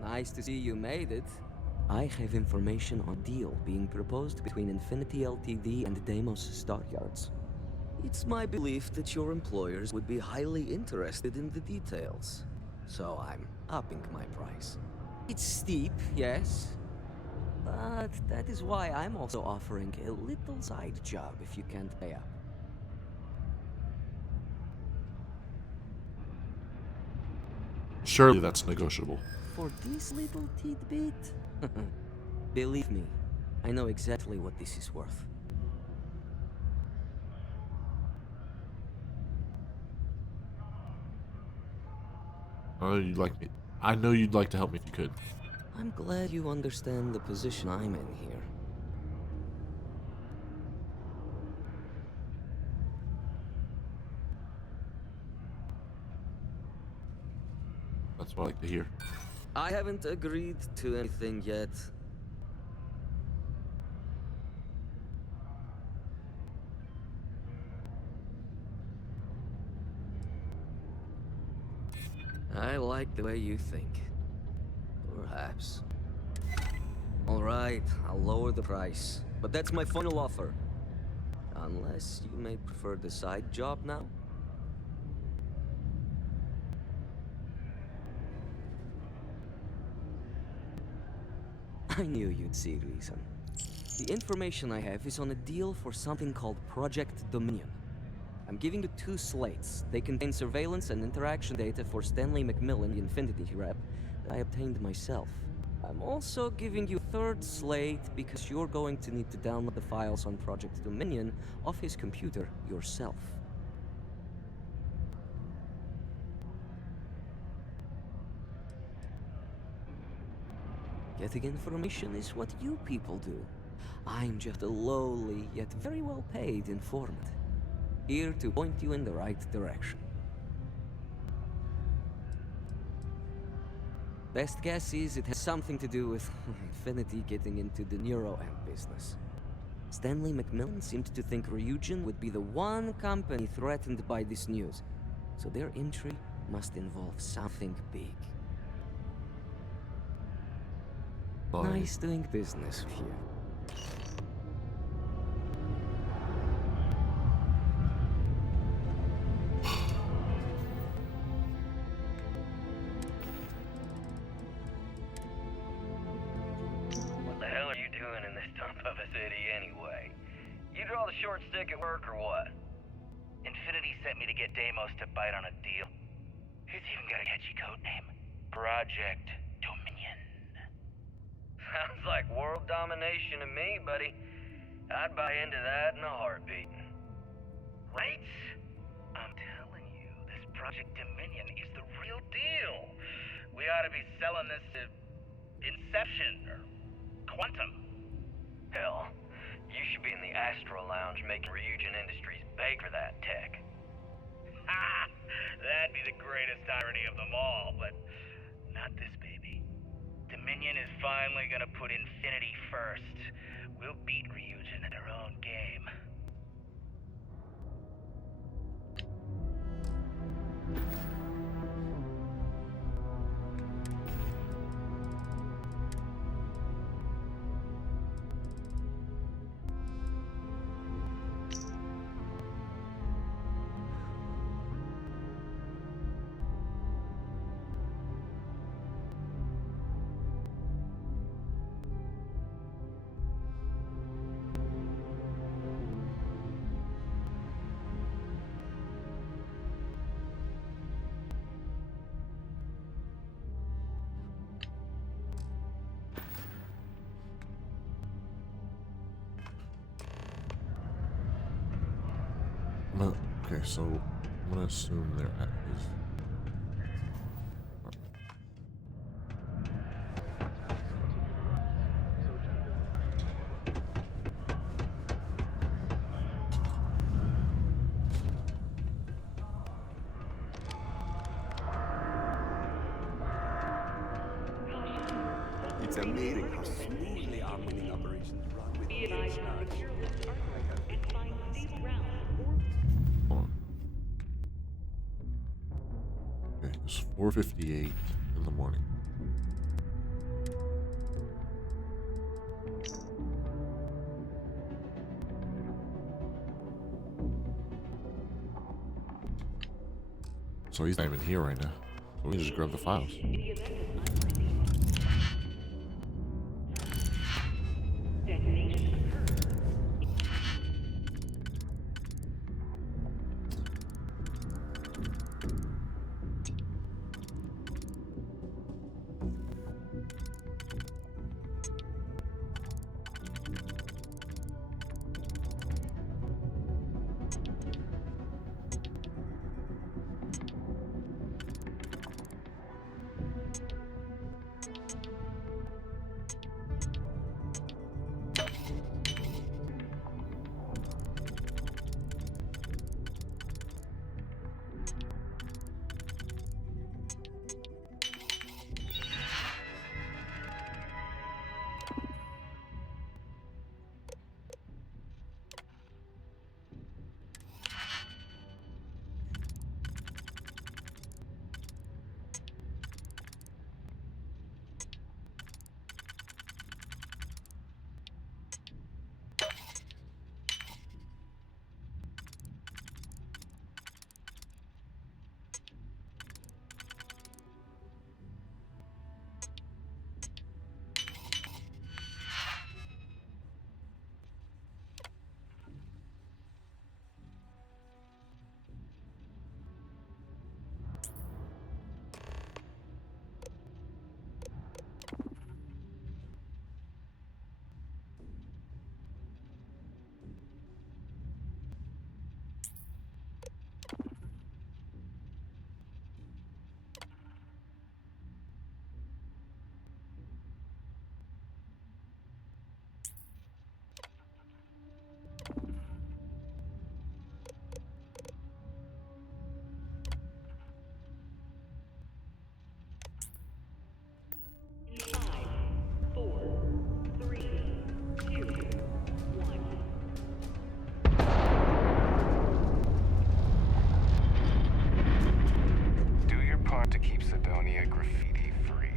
Nice to see you made it. I have information on a deal being proposed between Infinity Ltd and Deimos Stockyards. It's my belief that your employers would be highly interested in the details. So I'm upping my price. It's steep, yes. But that is why I'm also offering a little side job if you can't pay up. Surely that's negotiable. For this little tidbit? Believe me, I know exactly what this is worth. I know you'd like to help me if you could. I'm glad you understand the position I'm in here. That's what I like to hear. I haven't agreed to anything yet. I like the way you think. Perhaps. Alright, I'll lower the price. But that's my final offer. Unless you may prefer the side job now? I knew you'd see reason. The information I have is on a deal for something called Project Dominion. I'm giving you 2 slates. They contain surveillance and interaction data for Stanley McMillan, the Infinity rep, that I obtained myself. I'm also giving you a 3rd slate because you're going to need to download the files on Project Dominion off his computer yourself. Getting information is what you people do. I'm just a lowly, yet very well paid informant. Here to point you in the right direction. Best guess is it has something to do with Infinity getting into the neuroamp business. Stanley McMillan seemed to think Ryujin would be the one company threatened by this news, so their entry must involve something big. Nice doing business with you. What the hell are you doing in this dump of a city anyway? You draw the short stick at work or what? Infinity sent me to get Deimos to bite on a deal. He's even got a catchy code name. Project Dominion. Sounds like world domination to me, buddy. I'd buy into that in a heartbeat. Right? I'm telling you, this Project Dominion is the real deal. We ought to be selling this to Inception or Quantum. Hell, you should be in the Astro Lounge making Ryujin Industries beg for that tech. Ha! That'd be the greatest irony of them all, but not this baby. Dominion is finally gonna put Infinity first. We'll beat Ryujin at their own game. Okay, so I'm gonna assume they're at his. It's amazing how smoothly our mining operations run with this Hold on. Okay, it's 4:58 in the morning. So he's not even here right now. So we can just grab the files.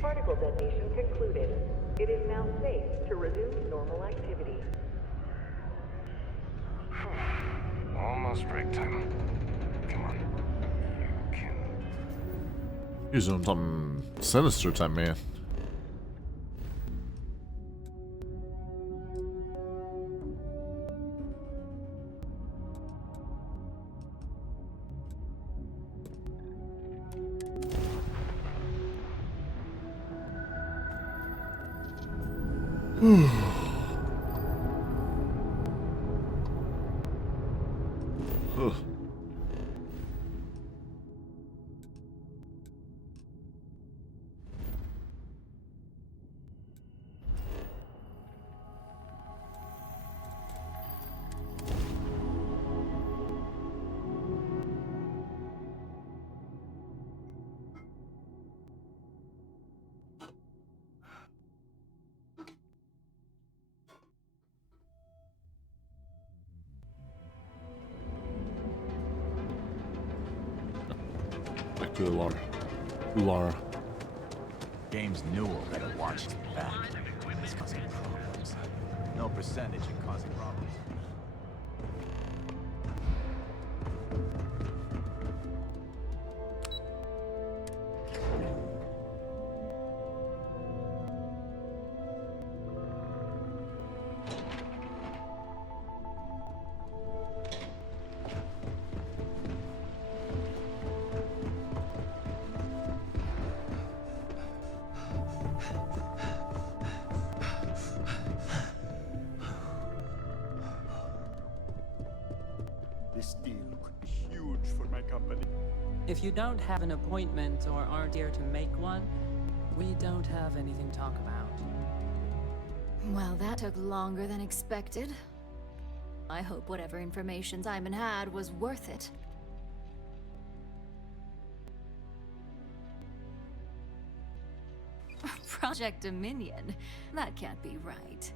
Particle detonation concluded. It is now safe to resume normal activity. Almost break time. Come on. You can. He's doing something sinister type, man. Ugh. Back to Lara. Lara. James Newell better watch his back. It's causing problems. No percentage in causing problems. my company. If you don't have an appointment or aren't here to make one, we don't have anything to talk about. Well, that took longer than expected. I hope whatever information Simon had was worth it. Project Dominion? That can't be right.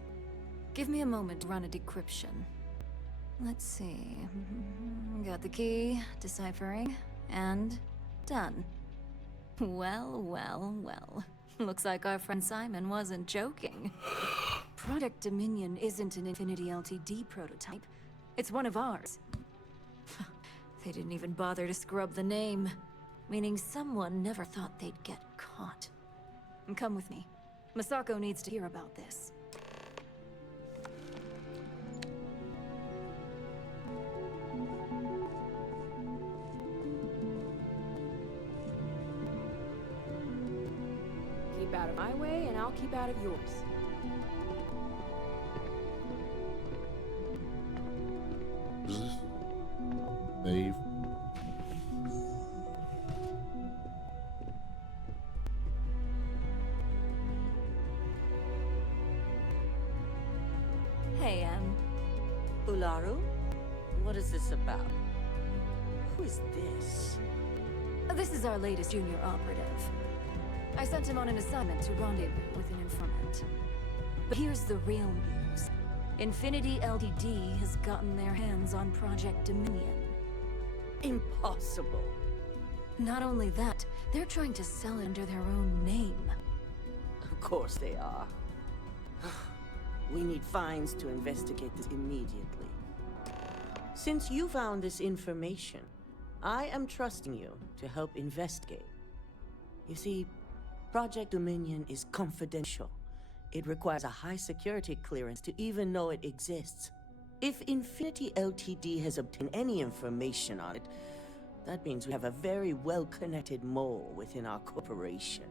Give me a moment to run a decryption. Let's see. Got the key, deciphering, and done. Well, well, well. Looks like our friend Simon wasn't joking. Project Dominion isn't an Infinity LTD prototype. It's one of ours. They didn't even bother to scrub the name, meaning someone never thought they'd get caught. And come with me. Masako needs to hear about this. Keep out of my way, and I'll keep out of yours. Is this Maeve? Hey, Ularu? What is this about? Who is this? This is our latest junior operative. I sent him on an assignment to rendezvous with an informant. But here's the real news. Infinity LTD has gotten their hands on Project Dominion. Impossible. Not only that, they're trying to sell it under their own name. Of course they are. We need fines to investigate this immediately. Since you found this information, I am trusting you to help investigate. You see, Project Dominion is confidential. It requires a high security clearance to even know it exists. If Infinity LTD has obtained any information on it, that means we have a very well-connected mole within our corporation.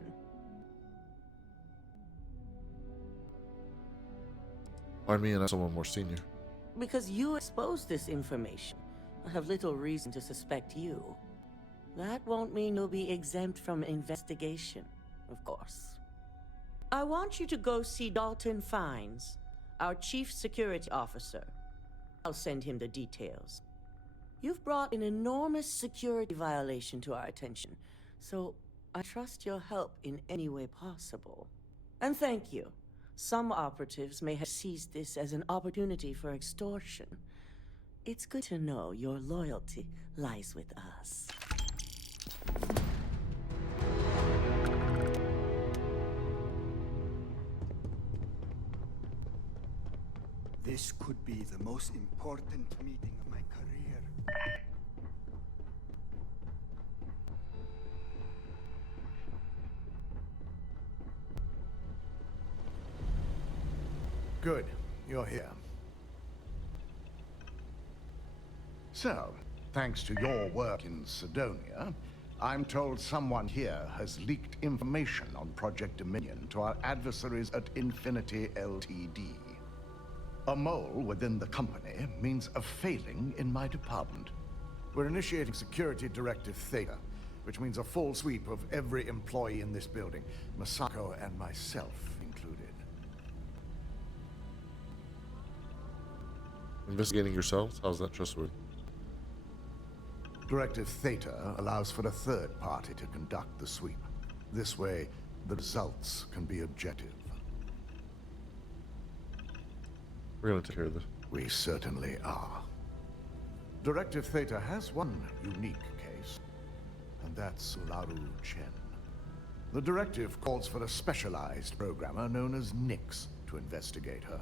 Why me and not someone more senior? Because you exposed this information, I have little reason to suspect you. That won't mean you'll be exempt from investigation, of course. I want you to go see Dalton Fines, our chief security officer. I'll send him the details. You've brought an enormous security violation to our attention, so I trust your help in any way possible. And thank you. Some operatives may have seized this as an opportunity for extortion. It's good to know your loyalty lies with us. This could be the most important meeting of my career. Good, you're here. So, thanks to your work in Sidonia, I'm told someone here has leaked information on Project Dominion to our adversaries at Infinity LTD. A mole within the company means a failing in my department. We're initiating Security Directive Theta, which means a full sweep of every employee in this building, Masako and myself included. Investigating yourselves? How's that trustworthy? Directive Theta allows for a third party to conduct the sweep. This way, the results can be objective. We're gonna take care of this. We certainly are. Directive Theta has one unique case, and that's Laru Chen. The directive calls for a specialized programmer known as Nix to investigate her,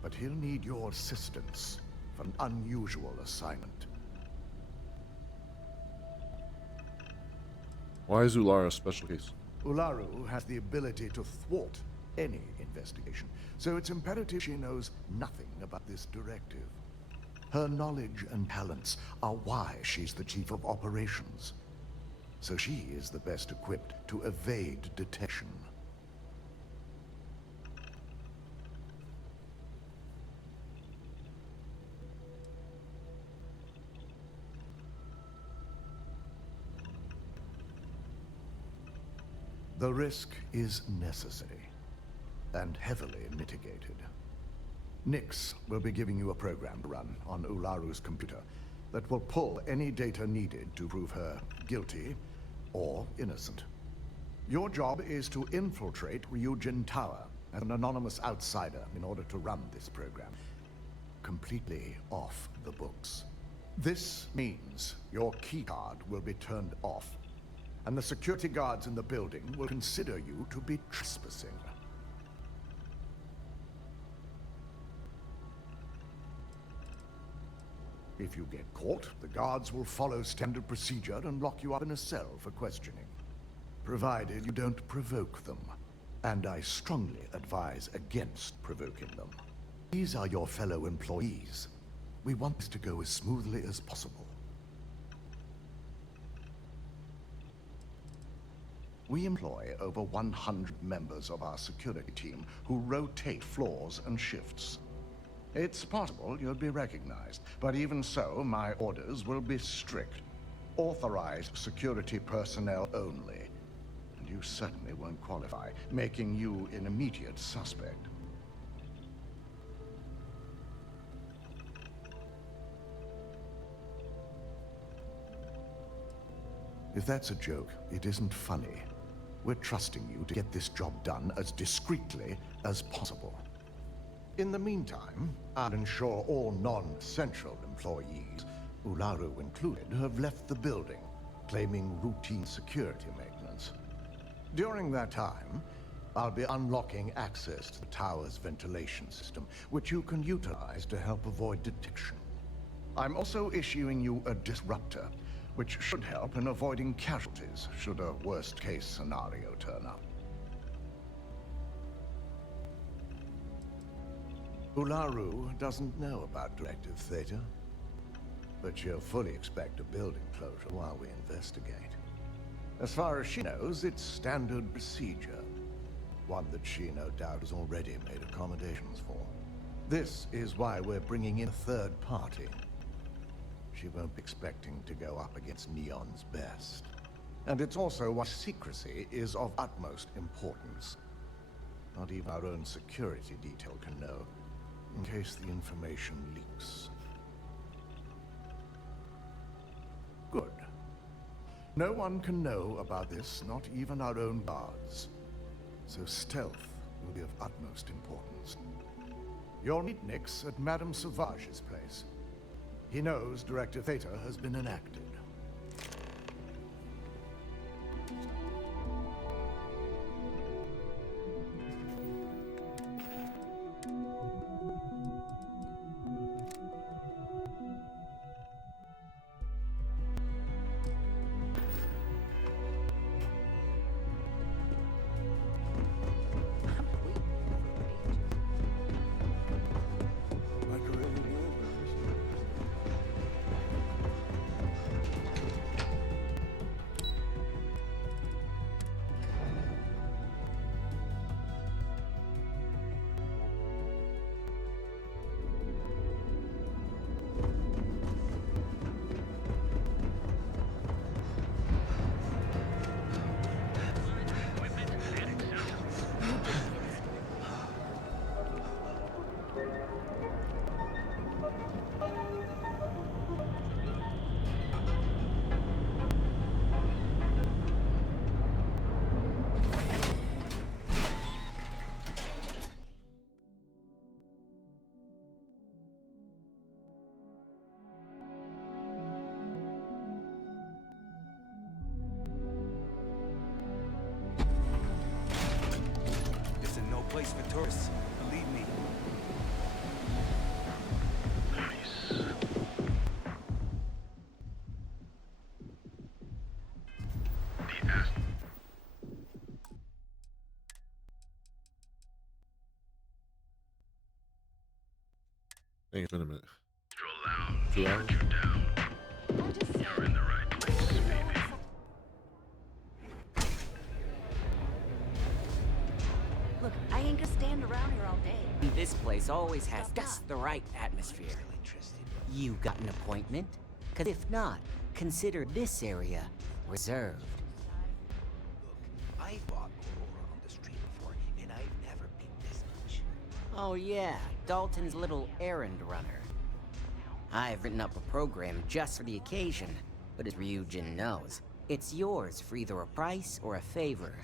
but he'll need your assistance for an unusual assignment. Why is Ulara a special case? Ularu has the ability to thwart any investigation, so it's imperative she knows nothing about this directive. Her knowledge and talents are why she's the chief of operations, so she is the best equipped to evade detection. The risk is necessary and heavily mitigated. Nix will be giving you a program to run on Ularu's computer that will pull any data needed to prove her guilty or innocent. Your job is to infiltrate Ryujin Tower as an anonymous outsider in order to run this program completely off the books. This means your keycard will be turned off, and the security guards in the building will consider you to be trespassing. If you get caught, the guards will follow standard procedure and lock you up in a cell for questioning, provided you don't provoke them. And I strongly advise against provoking them. These are your fellow employees. We want this to go as smoothly as possible. We employ over 100 members of our security team who rotate floors and shifts. It's possible you'll be recognized, but even so, my orders will be strict. Authorized security personnel only. And you certainly won't qualify, making you an immediate suspect. If that's a joke, it isn't funny. We're trusting you to get this job done as discreetly as possible. In the meantime, I'll ensure all non-central employees, Ularu included, have left the building, claiming routine security maintenance. During that time, I'll be unlocking access to the tower's ventilation system, which you can utilize to help avoid detection. I'm also issuing you a disruptor, which should help in avoiding casualties should a worst-case scenario turn up. Ularu doesn't know about Directive Theta, but she'll fully expect a building closure while we investigate. As far as she knows, it's standard procedure, one that she no doubt has already made accommodations for. This is why we're bringing in a third party. She won't be expecting to go up against Neon's best. And it's also why secrecy is of utmost importance. Not even our own security detail can know, in case the information leaks. Good. No one can know about this, not even our own guards. So stealth will be of utmost importance. You'll meet Nix at Madame Sauvage's place. He knows Directive Theta has been enacted. Place for tourists, believe me. I think it's been a minute. You're in the right place, baby. Look, I ain't gonna stand around here all day. This place always has just the right atmosphere. You got an appointment? 'Cause if not, consider this area reserved. I bought Oh yeah, Dalton's little errand runner. I've written up a program just for the occasion, but as Ryujin knows, it's yours for either a price or a favor.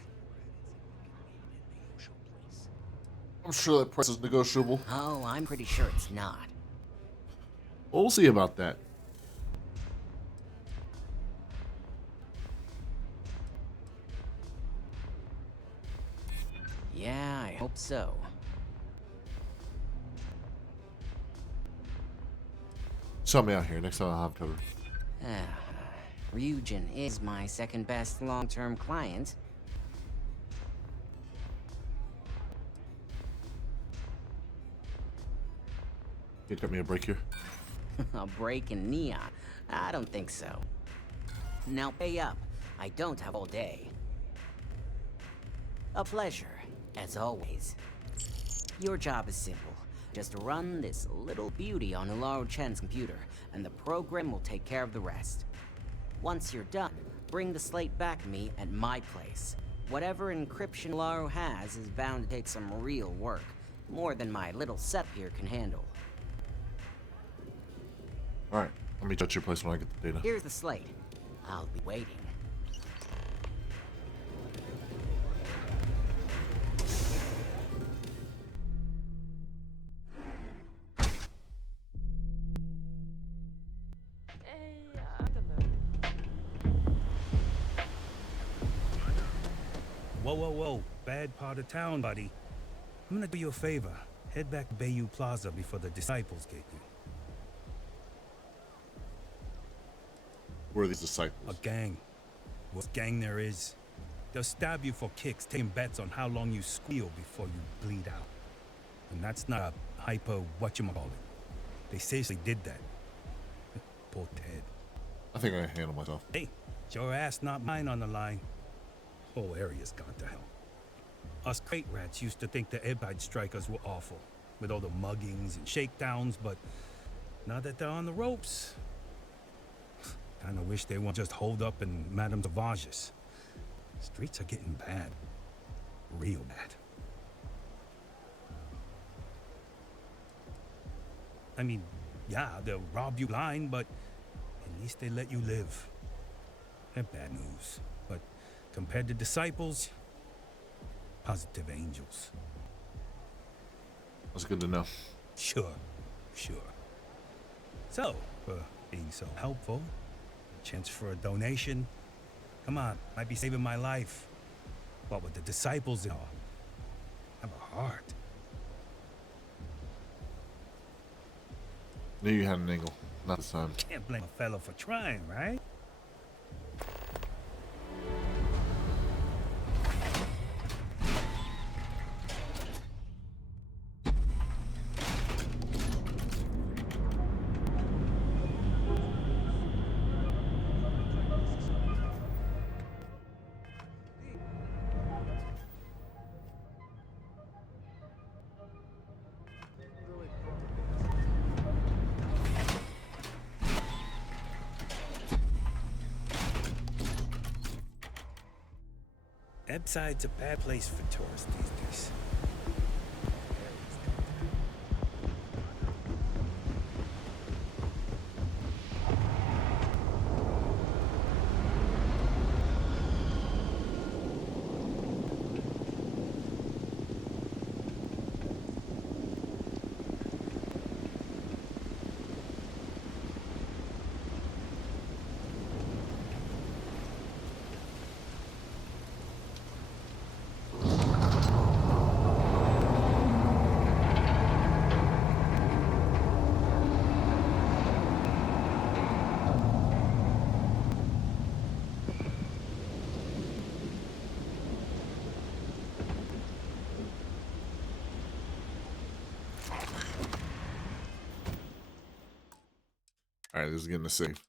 I'm sure that price is negotiable. Oh, I'm pretty sure it's not. We'll see about that. Yeah, I hope so. Sell me out here. Next time I'll have cover. Ryujin is my second best long-term client. Can you cut me a break here? A break in Neon? I don't think so. Now pay up. I don't have all day. A pleasure, as always. Your job is simple. Just run this little beauty on Ularu Chen's computer, and the program will take care of the rest. Once you're done, bring the slate back to me at my place. Whatever encryption Ularu has is bound to take some real work. More than my little setup here can handle. Alright, let me judge your place when I get the data. Here's the slate. I'll be waiting. Whoa, whoa, whoa. Bad part of town, buddy. I'm gonna do you a favor. Head back to Bayou Plaza before the disciples get you. Where are these disciples? A gang. What gang there is. They'll stab you for kicks, taking bets on how long you squeal before you bleed out. And that's not a hyper whatchamacallit. They seriously did that. Poor Ted. I think I can handle myself. Hey, it's your ass, not mine on the line. Whole area's gone to hell. Us crate rats used to think the Ebide strikers were awful, with all the muggings and shakedowns, but now that they're on the ropes, kinda wish they weren't just holed up in Madame Savage's. Streets are getting bad. Real bad. I mean, yeah, they'll rob you blind, but at least they let you live. They're bad news, but compared to disciples, positive angels. That's good to know. Sure, sure. So, for being so helpful, chance for a donation. Come on, might be saving my life. What with the disciples and all? Have a heart. Knew you had an angle. Not this time. Can't blame a fellow for trying, right? Ebside's a bad place for tourists these days. Alright, this is getting a save.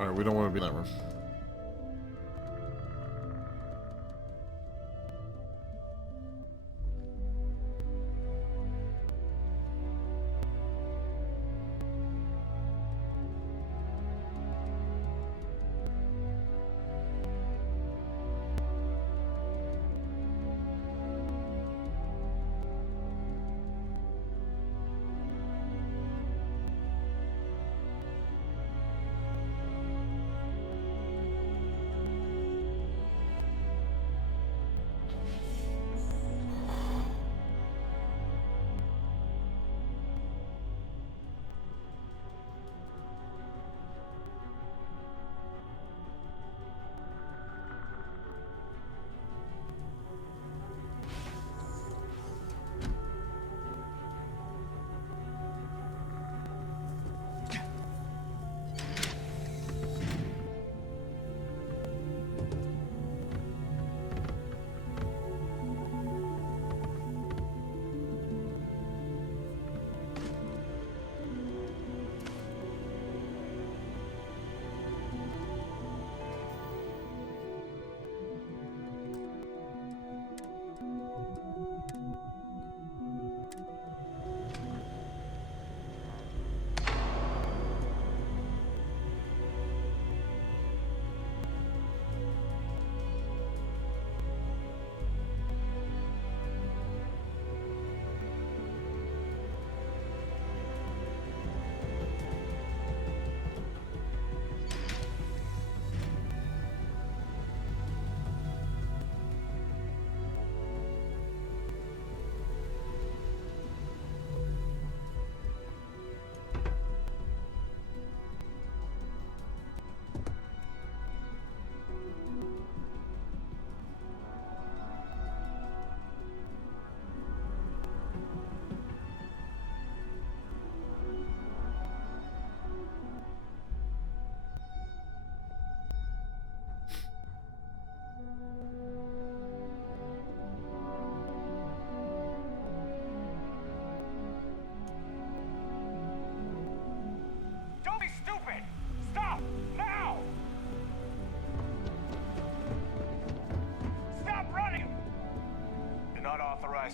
Alright, we don't want to be in that room.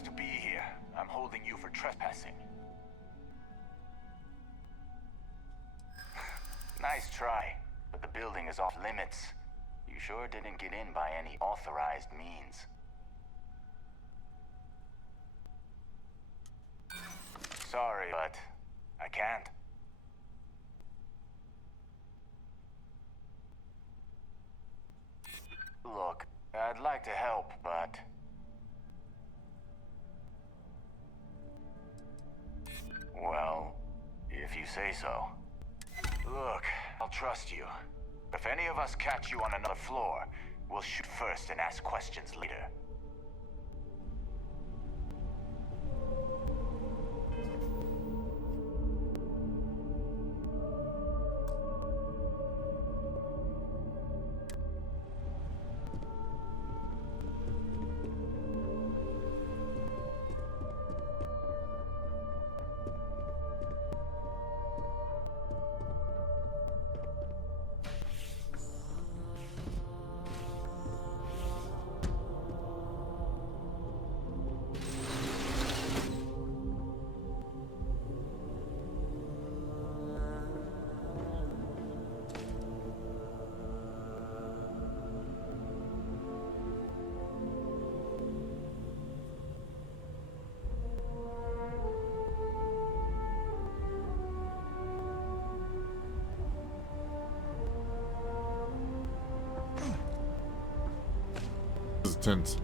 To be here. I'm holding you for trespassing. Nice try, but the building is off limits. You sure didn't get in by any authorized means. Sorry, but I can't. Look, I'd like to help, but well, if you say so. Look, I'll trust you. If any of us catch you on another floor, we'll shoot first and ask questions later. Tense.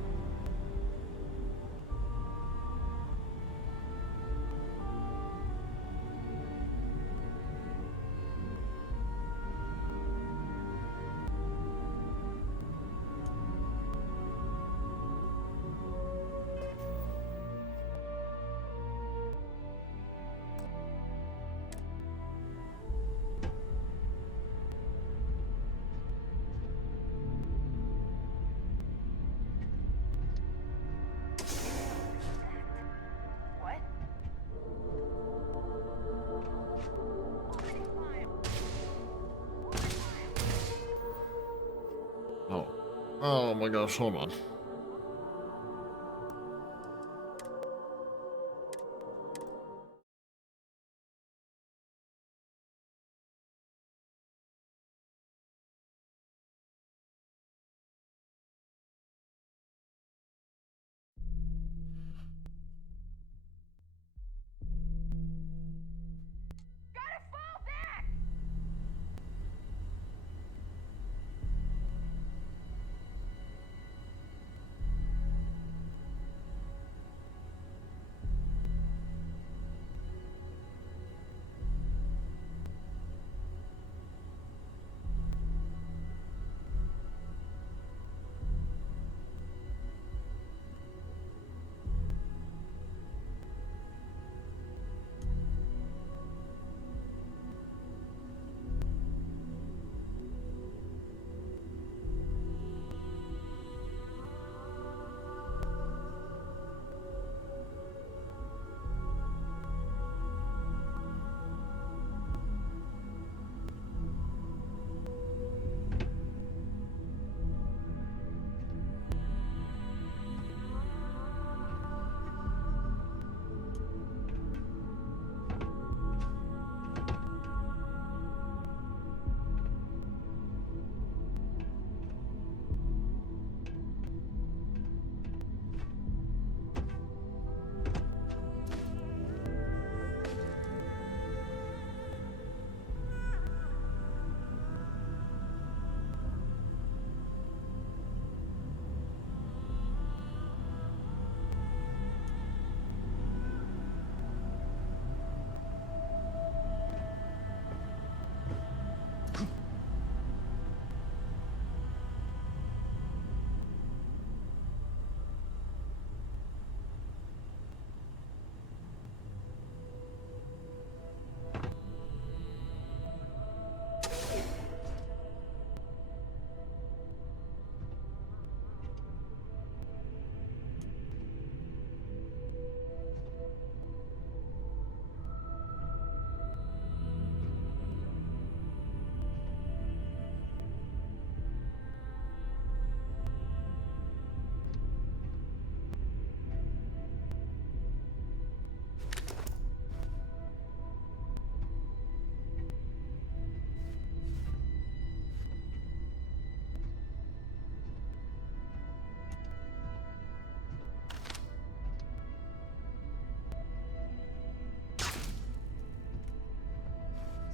Oh my gosh, hold on.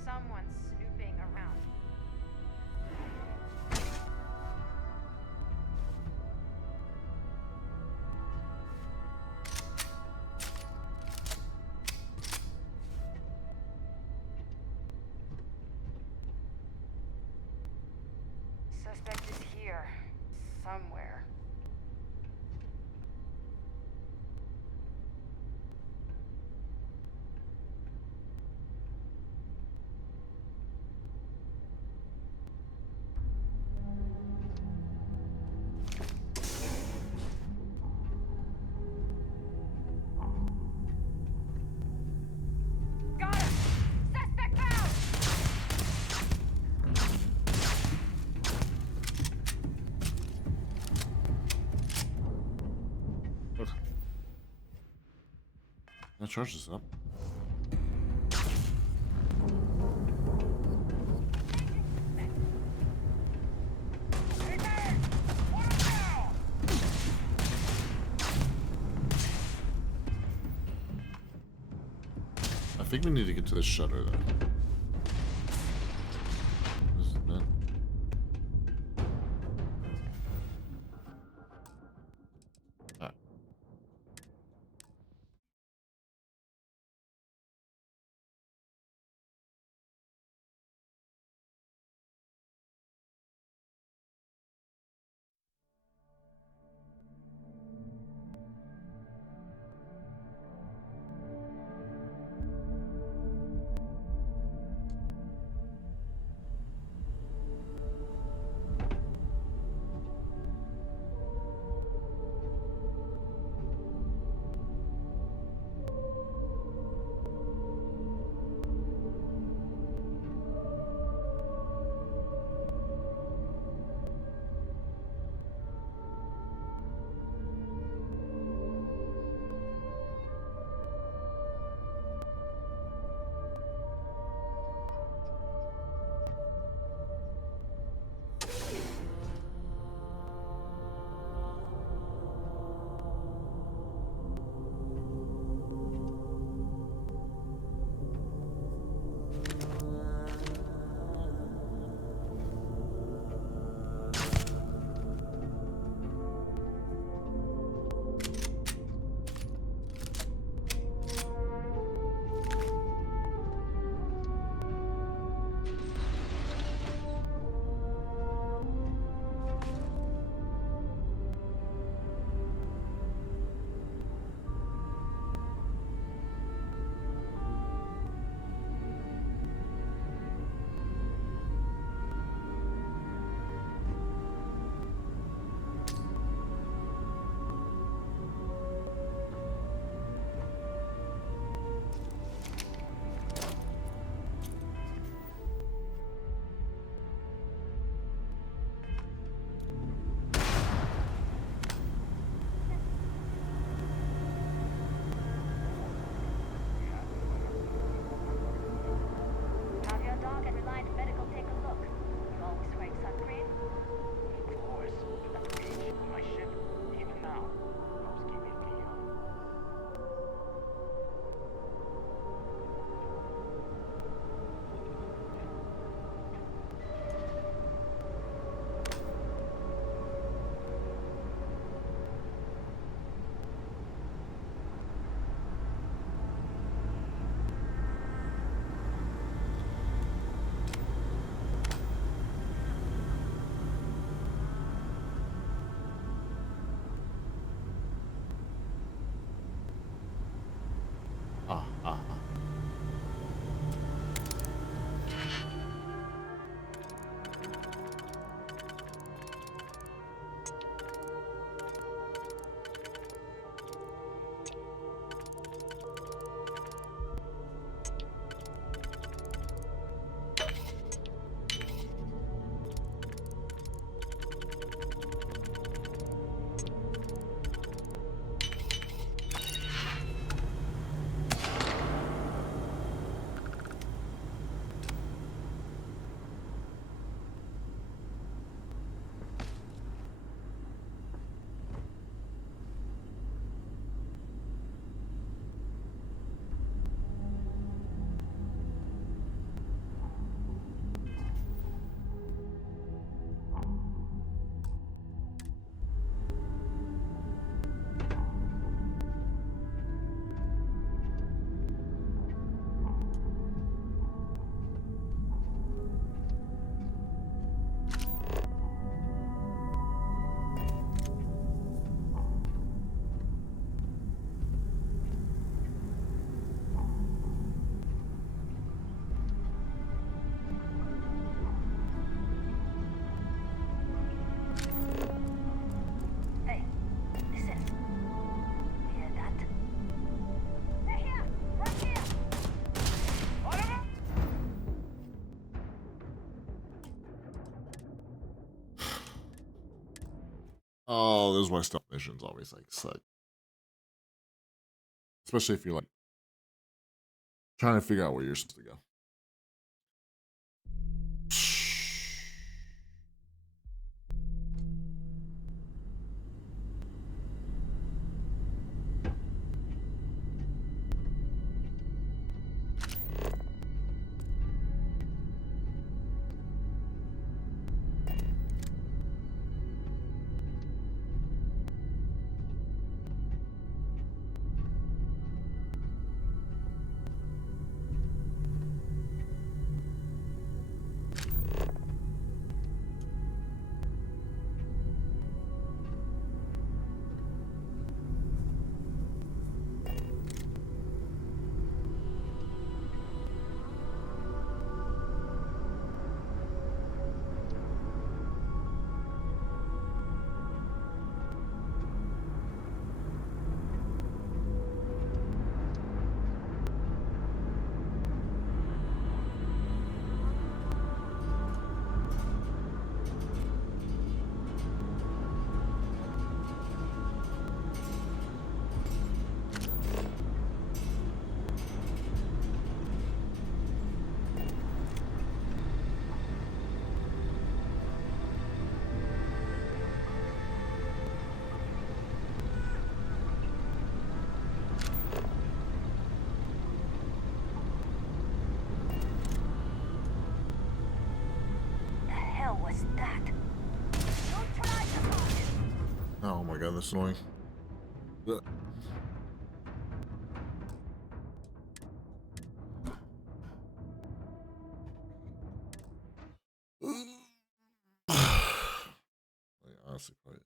Someone's snooping around. Suspect is here. Somewhere. Got him! Suspect found! What? That charge this up. I think we need to get to the shutter though. Isn't it? Ah. Oh, those my stealth missions always like suck. Especially if you're like trying to figure out where you're supposed to go. Oh my god, that's annoying. Ugh. Honestly, probably.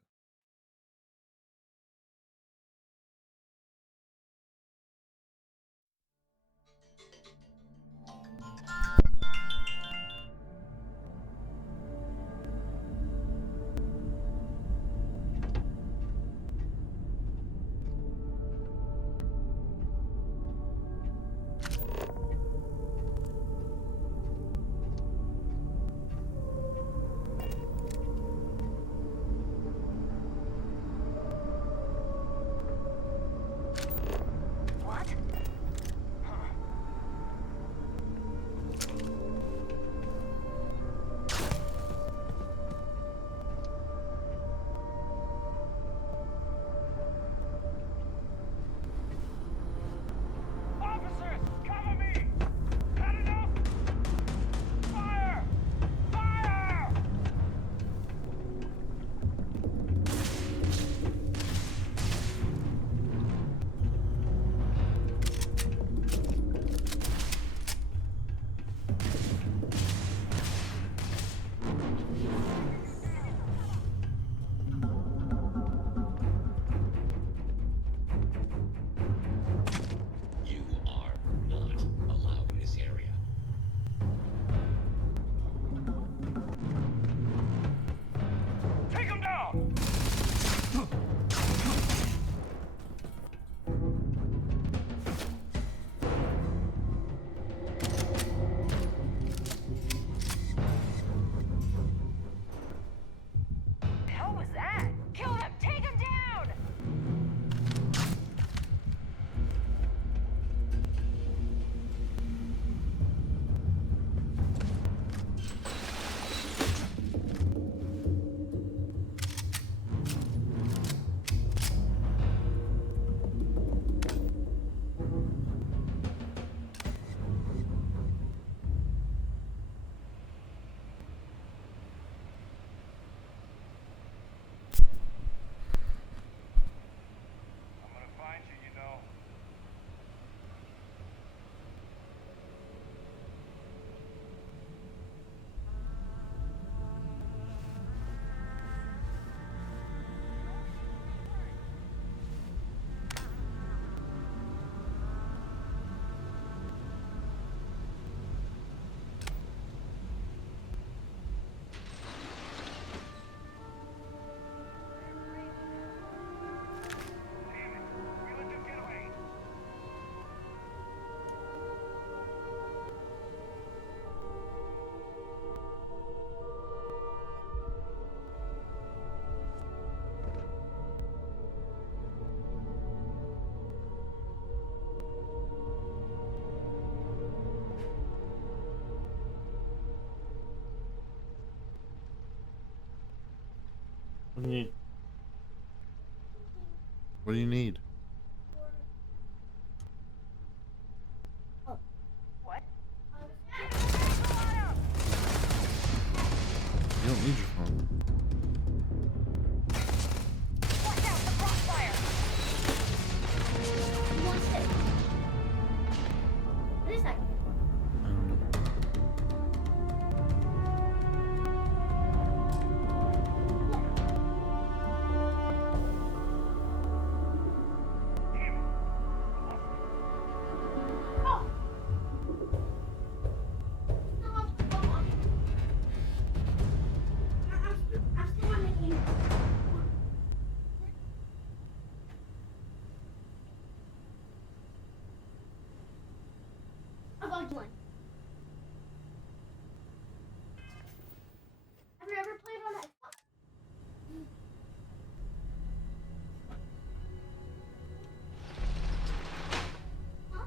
What do you need? What do you need? What? You don't need your phone. Watch out, the crossfire! What's this? What is that? I don't know. One. Have you ever played on Xbox? Huh?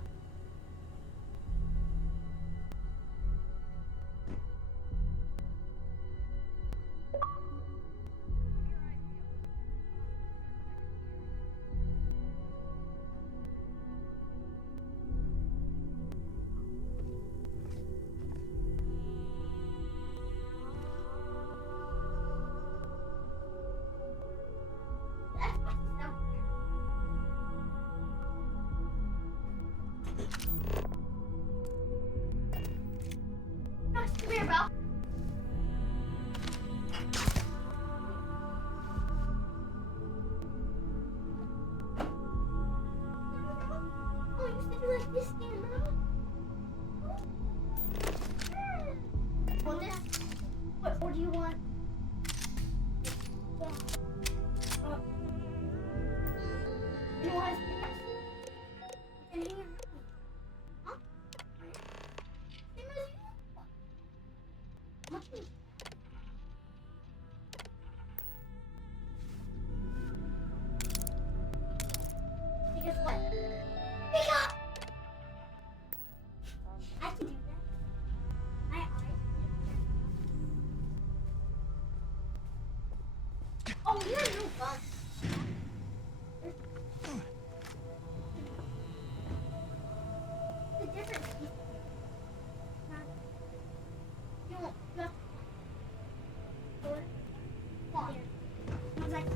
Max, come here, bro. Oh, you said you like this game, bro. Want this? What? Or do you want? You want this? In here. Huh? Same as you. Much easier. Because what? Pick up! I can do that. My eyes. Oh, you're no fun. The difference is you won't just why? I was like,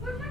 where am I?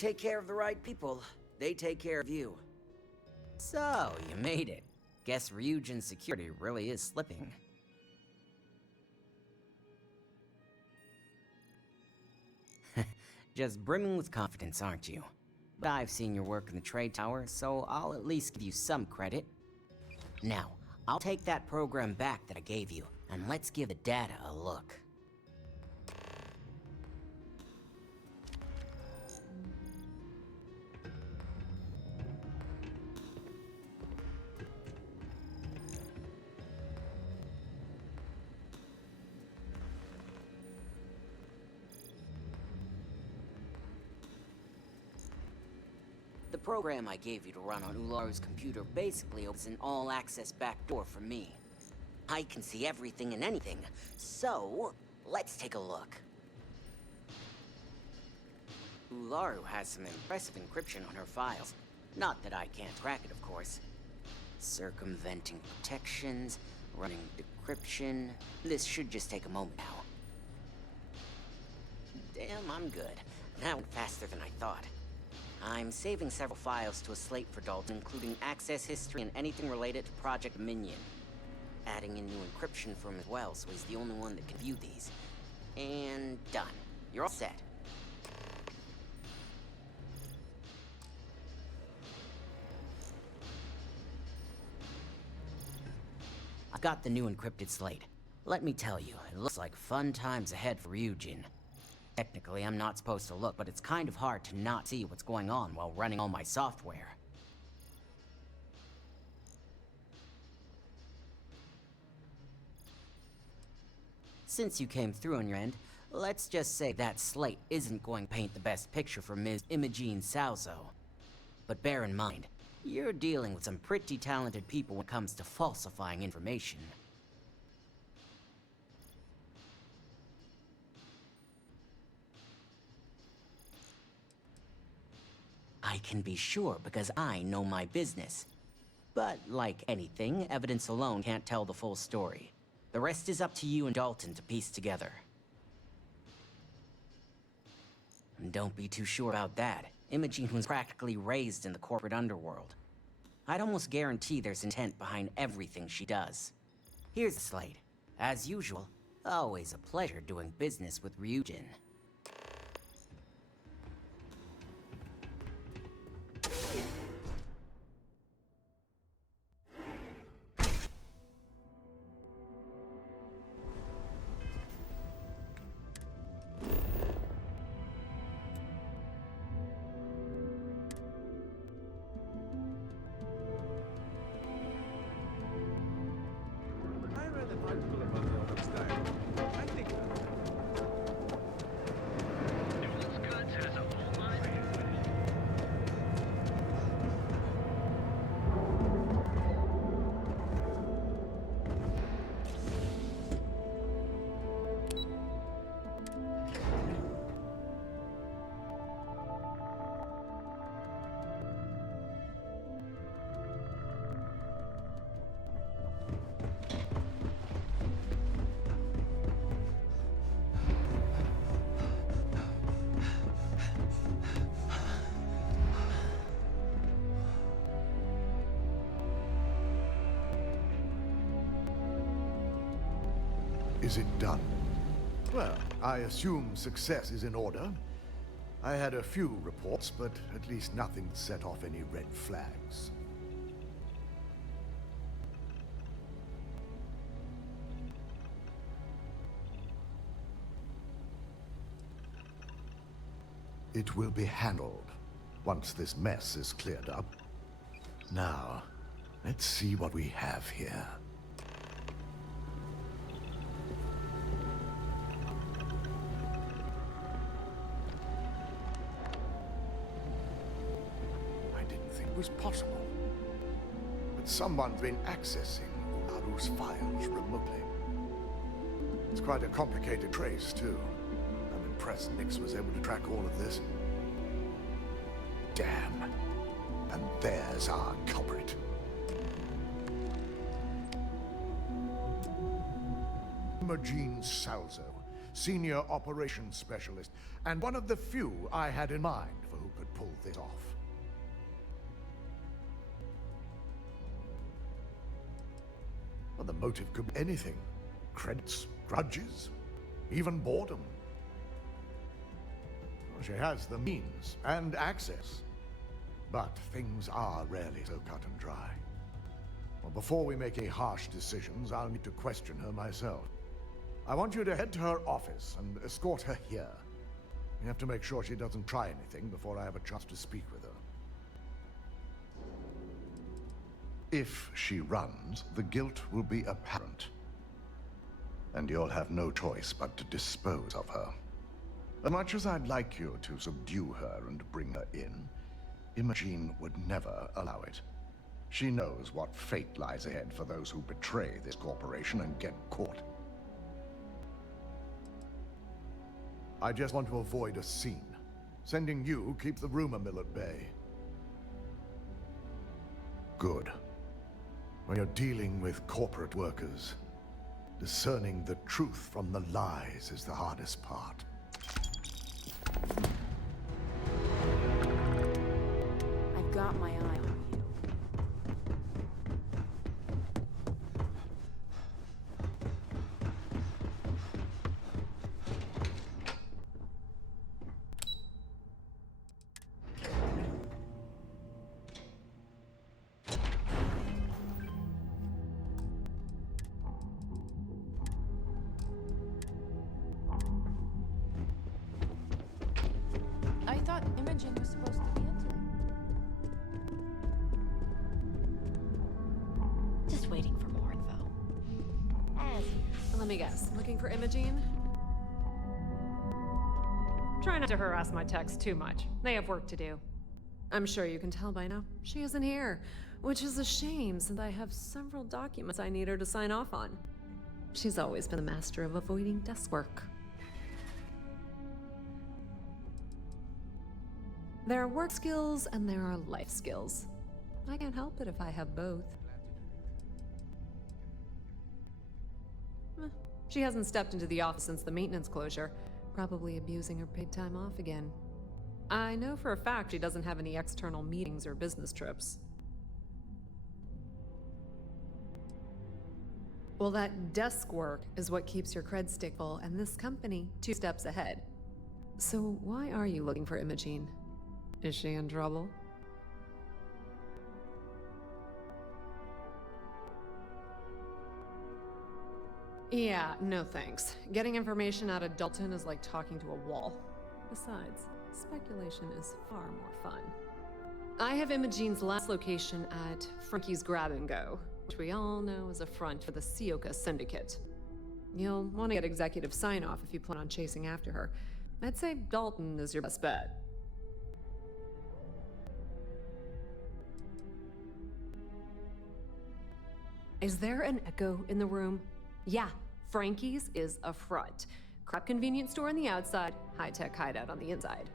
take care of the right people, they take care of you. So, you made it. Guess Ryujin's security really is slipping. Just brimming with confidence, aren't you? But I've seen your work in the trade tower, so I'll at least give you some credit. Now, I'll take that program back that I gave you, and let's give the data a look. The program I gave you to run on Ularu's computer basically opens an all-access backdoor for me. I can see everything and anything, so let's take a look. Ularu has some impressive encryption on her files. Not that I can't crack it, of course. Circumventing protections, running decryption. This should just take a moment now. Damn, I'm good. That went faster than I thought. I'm saving several files to a slate for Dalton, including access history and anything related to Project Dominion. Adding in new encryption for him as well, so he's the only one that can view these. And done. You're all set. I've got the new encrypted slate. Let me tell you, it looks like fun times ahead for Ryujin. Technically, I'm not supposed to look, but it's kind of hard to not see what's going on while running all my software. Since you came through on your end, let's just say that slate isn't going to paint the best picture for Ms. Imogene Salzo. But bear in mind, you're dealing with some pretty talented people when it comes to falsifying information. I can be sure because I know my business. But like anything, evidence alone can't tell the full story. The rest is up to you and Dalton to piece together. And don't be too sure about that. Imogene was practically raised in the corporate underworld. I'd almost guarantee there's intent behind everything she does. Here's the slate. As usual, always a pleasure doing business with Ryujin. I read an article about the old style. I think Newell's Goods has a full line. Is it done? Well, I assume success is in order. I had a few reports, but at least nothing set off any red flags. It will be handled once this mess is cleared up. Now, let's see what we have here. I didn't think it was possible. But someone's been accessing Ularu's files remotely. It's quite a complicated trace, too. I'm impressed Nix was able to track all of this. Damn. And there's our culprit. Imogene Salzo, senior operations specialist, and one of the few I had in mind for who could pull this off. Well, the motive could be anything. Credits, grudges, even boredom. Well, she has the means and access. But things are rarely so cut and dry. Well, before we make any harsh decisions, I'll need to question her myself. I want you to head to her office and escort her here. We have to make sure she doesn't try anything before I have a chance to speak with her. If she runs, the guilt will be apparent. And you'll have no choice but to dispose of her. As much as I'd like you to subdue her and bring her in, Imogene would never allow it. She knows what fate lies ahead for those who betray this corporation and get caught. I just want to avoid a scene. Sending you keeps the rumor mill at bay. Good. When you're dealing with corporate workers, discerning the truth from the lies is the hardest part. I've got my eye on you. I thought Imogen was supposed to be into it. Just waiting for more info. Let me guess. Looking for Imogene? Try not to harass my techs too much. They have work to do. I'm sure you can tell by now. She isn't here, which is a shame since I have several documents I need her to sign off on. She's always been a master of avoiding desk work. There are work skills and there are life skills. I can't help it if I have both. She hasn't stepped into the office since the maintenance closure, probably abusing her paid time off again. I know for a fact she doesn't have any external meetings or business trips. Well, that desk work is what keeps your cred stick full, and this company 2 steps ahead. So why are you looking for Imogene? Is she in trouble? Yeah, no thanks. Getting information out of Dalton is like talking to a wall. Besides, speculation is far more fun. I have Imogene's last location at Frankie's Grab and Go, which we all know is a front for the Sioka Syndicate. You'll want to get executive sign-off if you plan on chasing after her. I'd say Dalton is your best bet. Is there an echo in the room? Yeah, Frankie's is a front. Crap convenience store on the outside, high-tech hideout on the inside.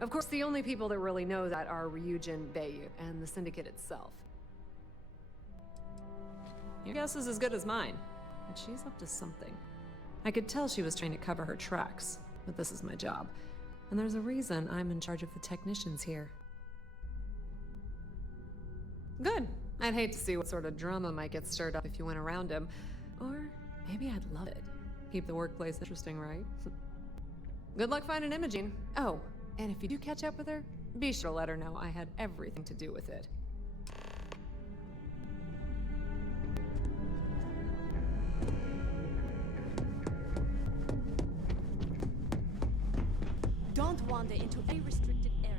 Of course, the only people that really know that are Ryujin, Bayu, and the Syndicate itself. Your guess is as good as mine, but she's up to something. I could tell she was trying to cover her tracks, but this is my job. And there's a reason I'm in charge of the technicians here. Good. I'd hate to see what sort of drama might get stirred up if you went around him. Or maybe I'd love it. Keep the workplace interesting, right? Good luck finding Imogene. Oh, and if you do catch up with her, be sure to let her know I had everything to do with it. Don't wander into any restricted areas.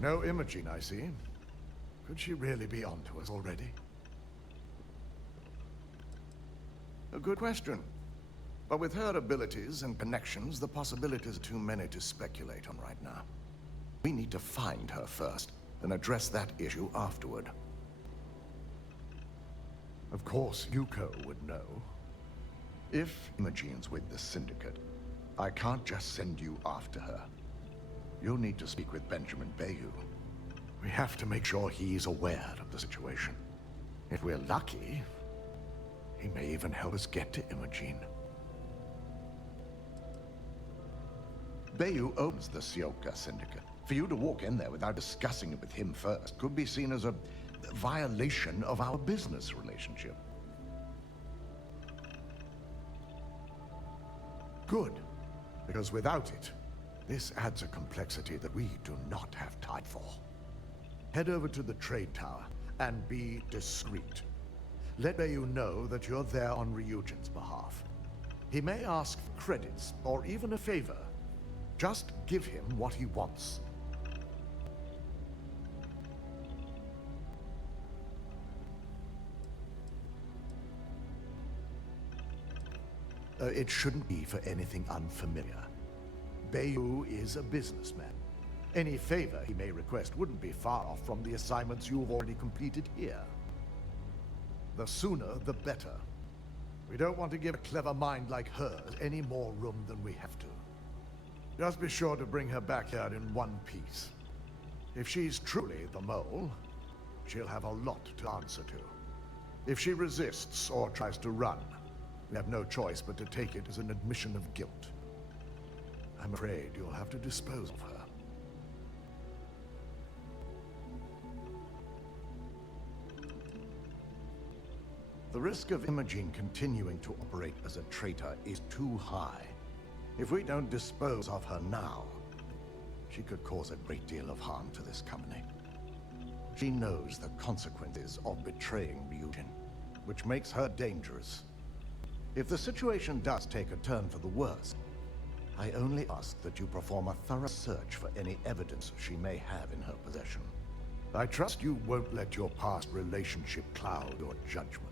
No Imogene, I see. Could she really be onto us already? A good question. But with her abilities and connections, the possibilities are too many to speculate on right now. We need to find her first, then address that issue afterward. Of course, Yuko would know. If Imogene's with the Syndicate, I can't just send you after her. You'll need to speak with Benjamin Bayou. We have to make sure he's aware of the situation. If we're lucky, he may even help us get to Imogene. Bayou owns the Sioka Syndicate. For you to walk in there without discussing it with him first could be seen as a violation of our business relationship. Good, because without it, this adds a complexity that we do not have time for. Head over to the trade tower and be discreet. Let Bayou know that you're there on Ryujin's behalf. He may ask for credits or even a favor. Just give him what he wants. It shouldn't be for anything unfamiliar. Bayou is a businessman. Any favor he may request wouldn't be far off from the assignments you've already completed here. The sooner, the better. We don't want to give a clever mind like hers any more room than we have to. Just be sure to bring her back here in one piece. If she's truly the mole, she'll have a lot to answer to. If she resists or tries to run, we have no choice but to take it as an admission of guilt. I'm afraid you'll have to dispose of her. The risk of Imogene continuing to operate as a traitor is too high. If we don't dispose of her now, she could cause a great deal of harm to this company. She knows the consequences of betraying Ryujin, which makes her dangerous. If the situation does take a turn for the worse, I only ask that you perform a thorough search for any evidence she may have in her possession. I trust you won't let your past relationship cloud your judgment.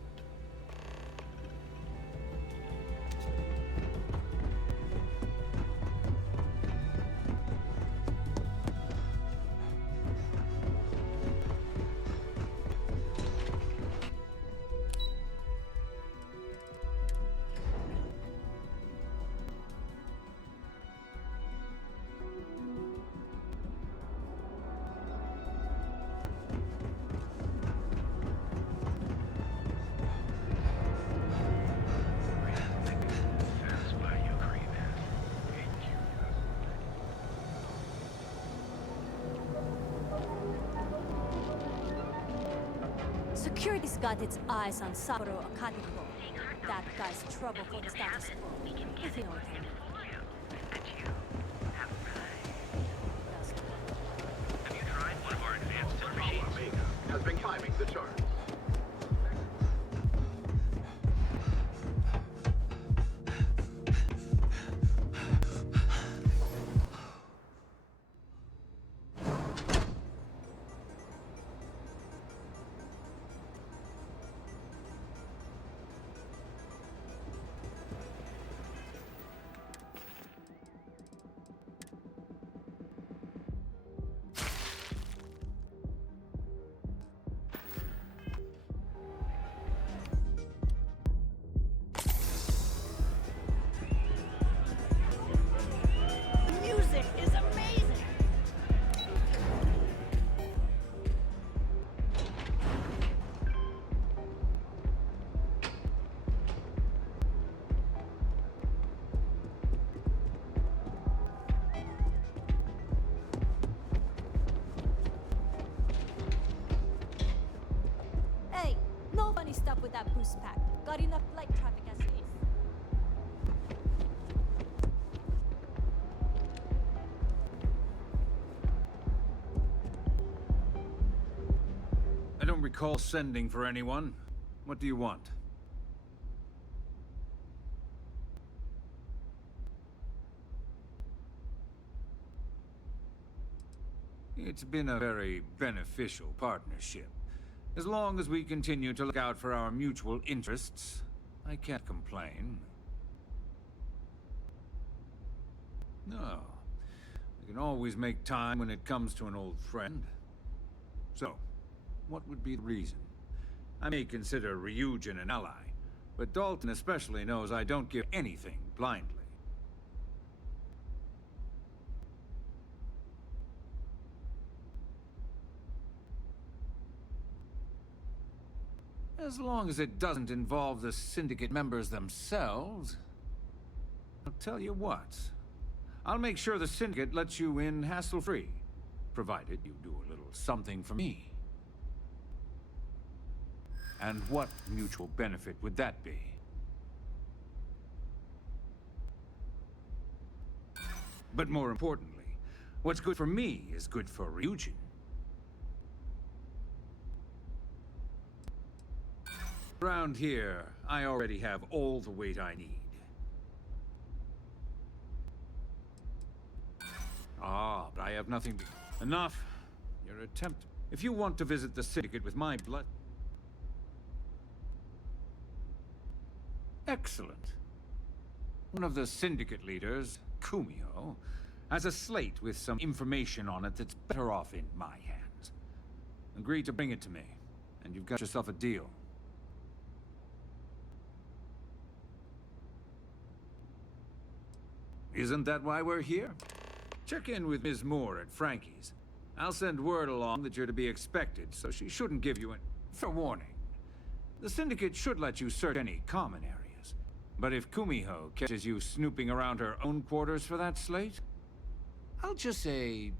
Security's got its eyes on Saburo Akatiko. That guy's trouble for the status quo. If you know what I mean. Have you tried one of our advanced tin machines? Has been climbing the charts. Music is amazing! Hey, no funny stuff with that boost pack. Got enough light traffic as it is. I don't recall sending for anyone. What do you want? It's been a very beneficial partnership. As long as we continue to look out for our mutual interests, I can't complain. No. We can always make time when it comes to an old friend. So, what would be the reason? I may consider Ryujin an ally, but Dalton especially knows I don't give anything blindly. As long as it doesn't involve the Syndicate members themselves, I'll tell you what. I'll make sure the Syndicate lets you in hassle-free, provided you do a little something for me. And what mutual benefit would that be? But more importantly, what's good for me is good for Ryujin. Around here, I already have all the weight I need. Ah, but I have nothing to... Enough. Your attempt... If you want to visit the Syndicate with my blood... Excellent. One of the Syndicate leaders, Kumio, has a slate with some information on it that's better off in my hands. Agree to bring it to me, and you've got yourself a deal. Isn't that why we're here? Check in with Ms. Moore at Frankie's. I'll send word along that you're to be expected, so she shouldn't give you an... Fair warning. The Syndicate should let you search any common areas. But if Kumiho catches you snooping around her own quarters for that slate, I'll just say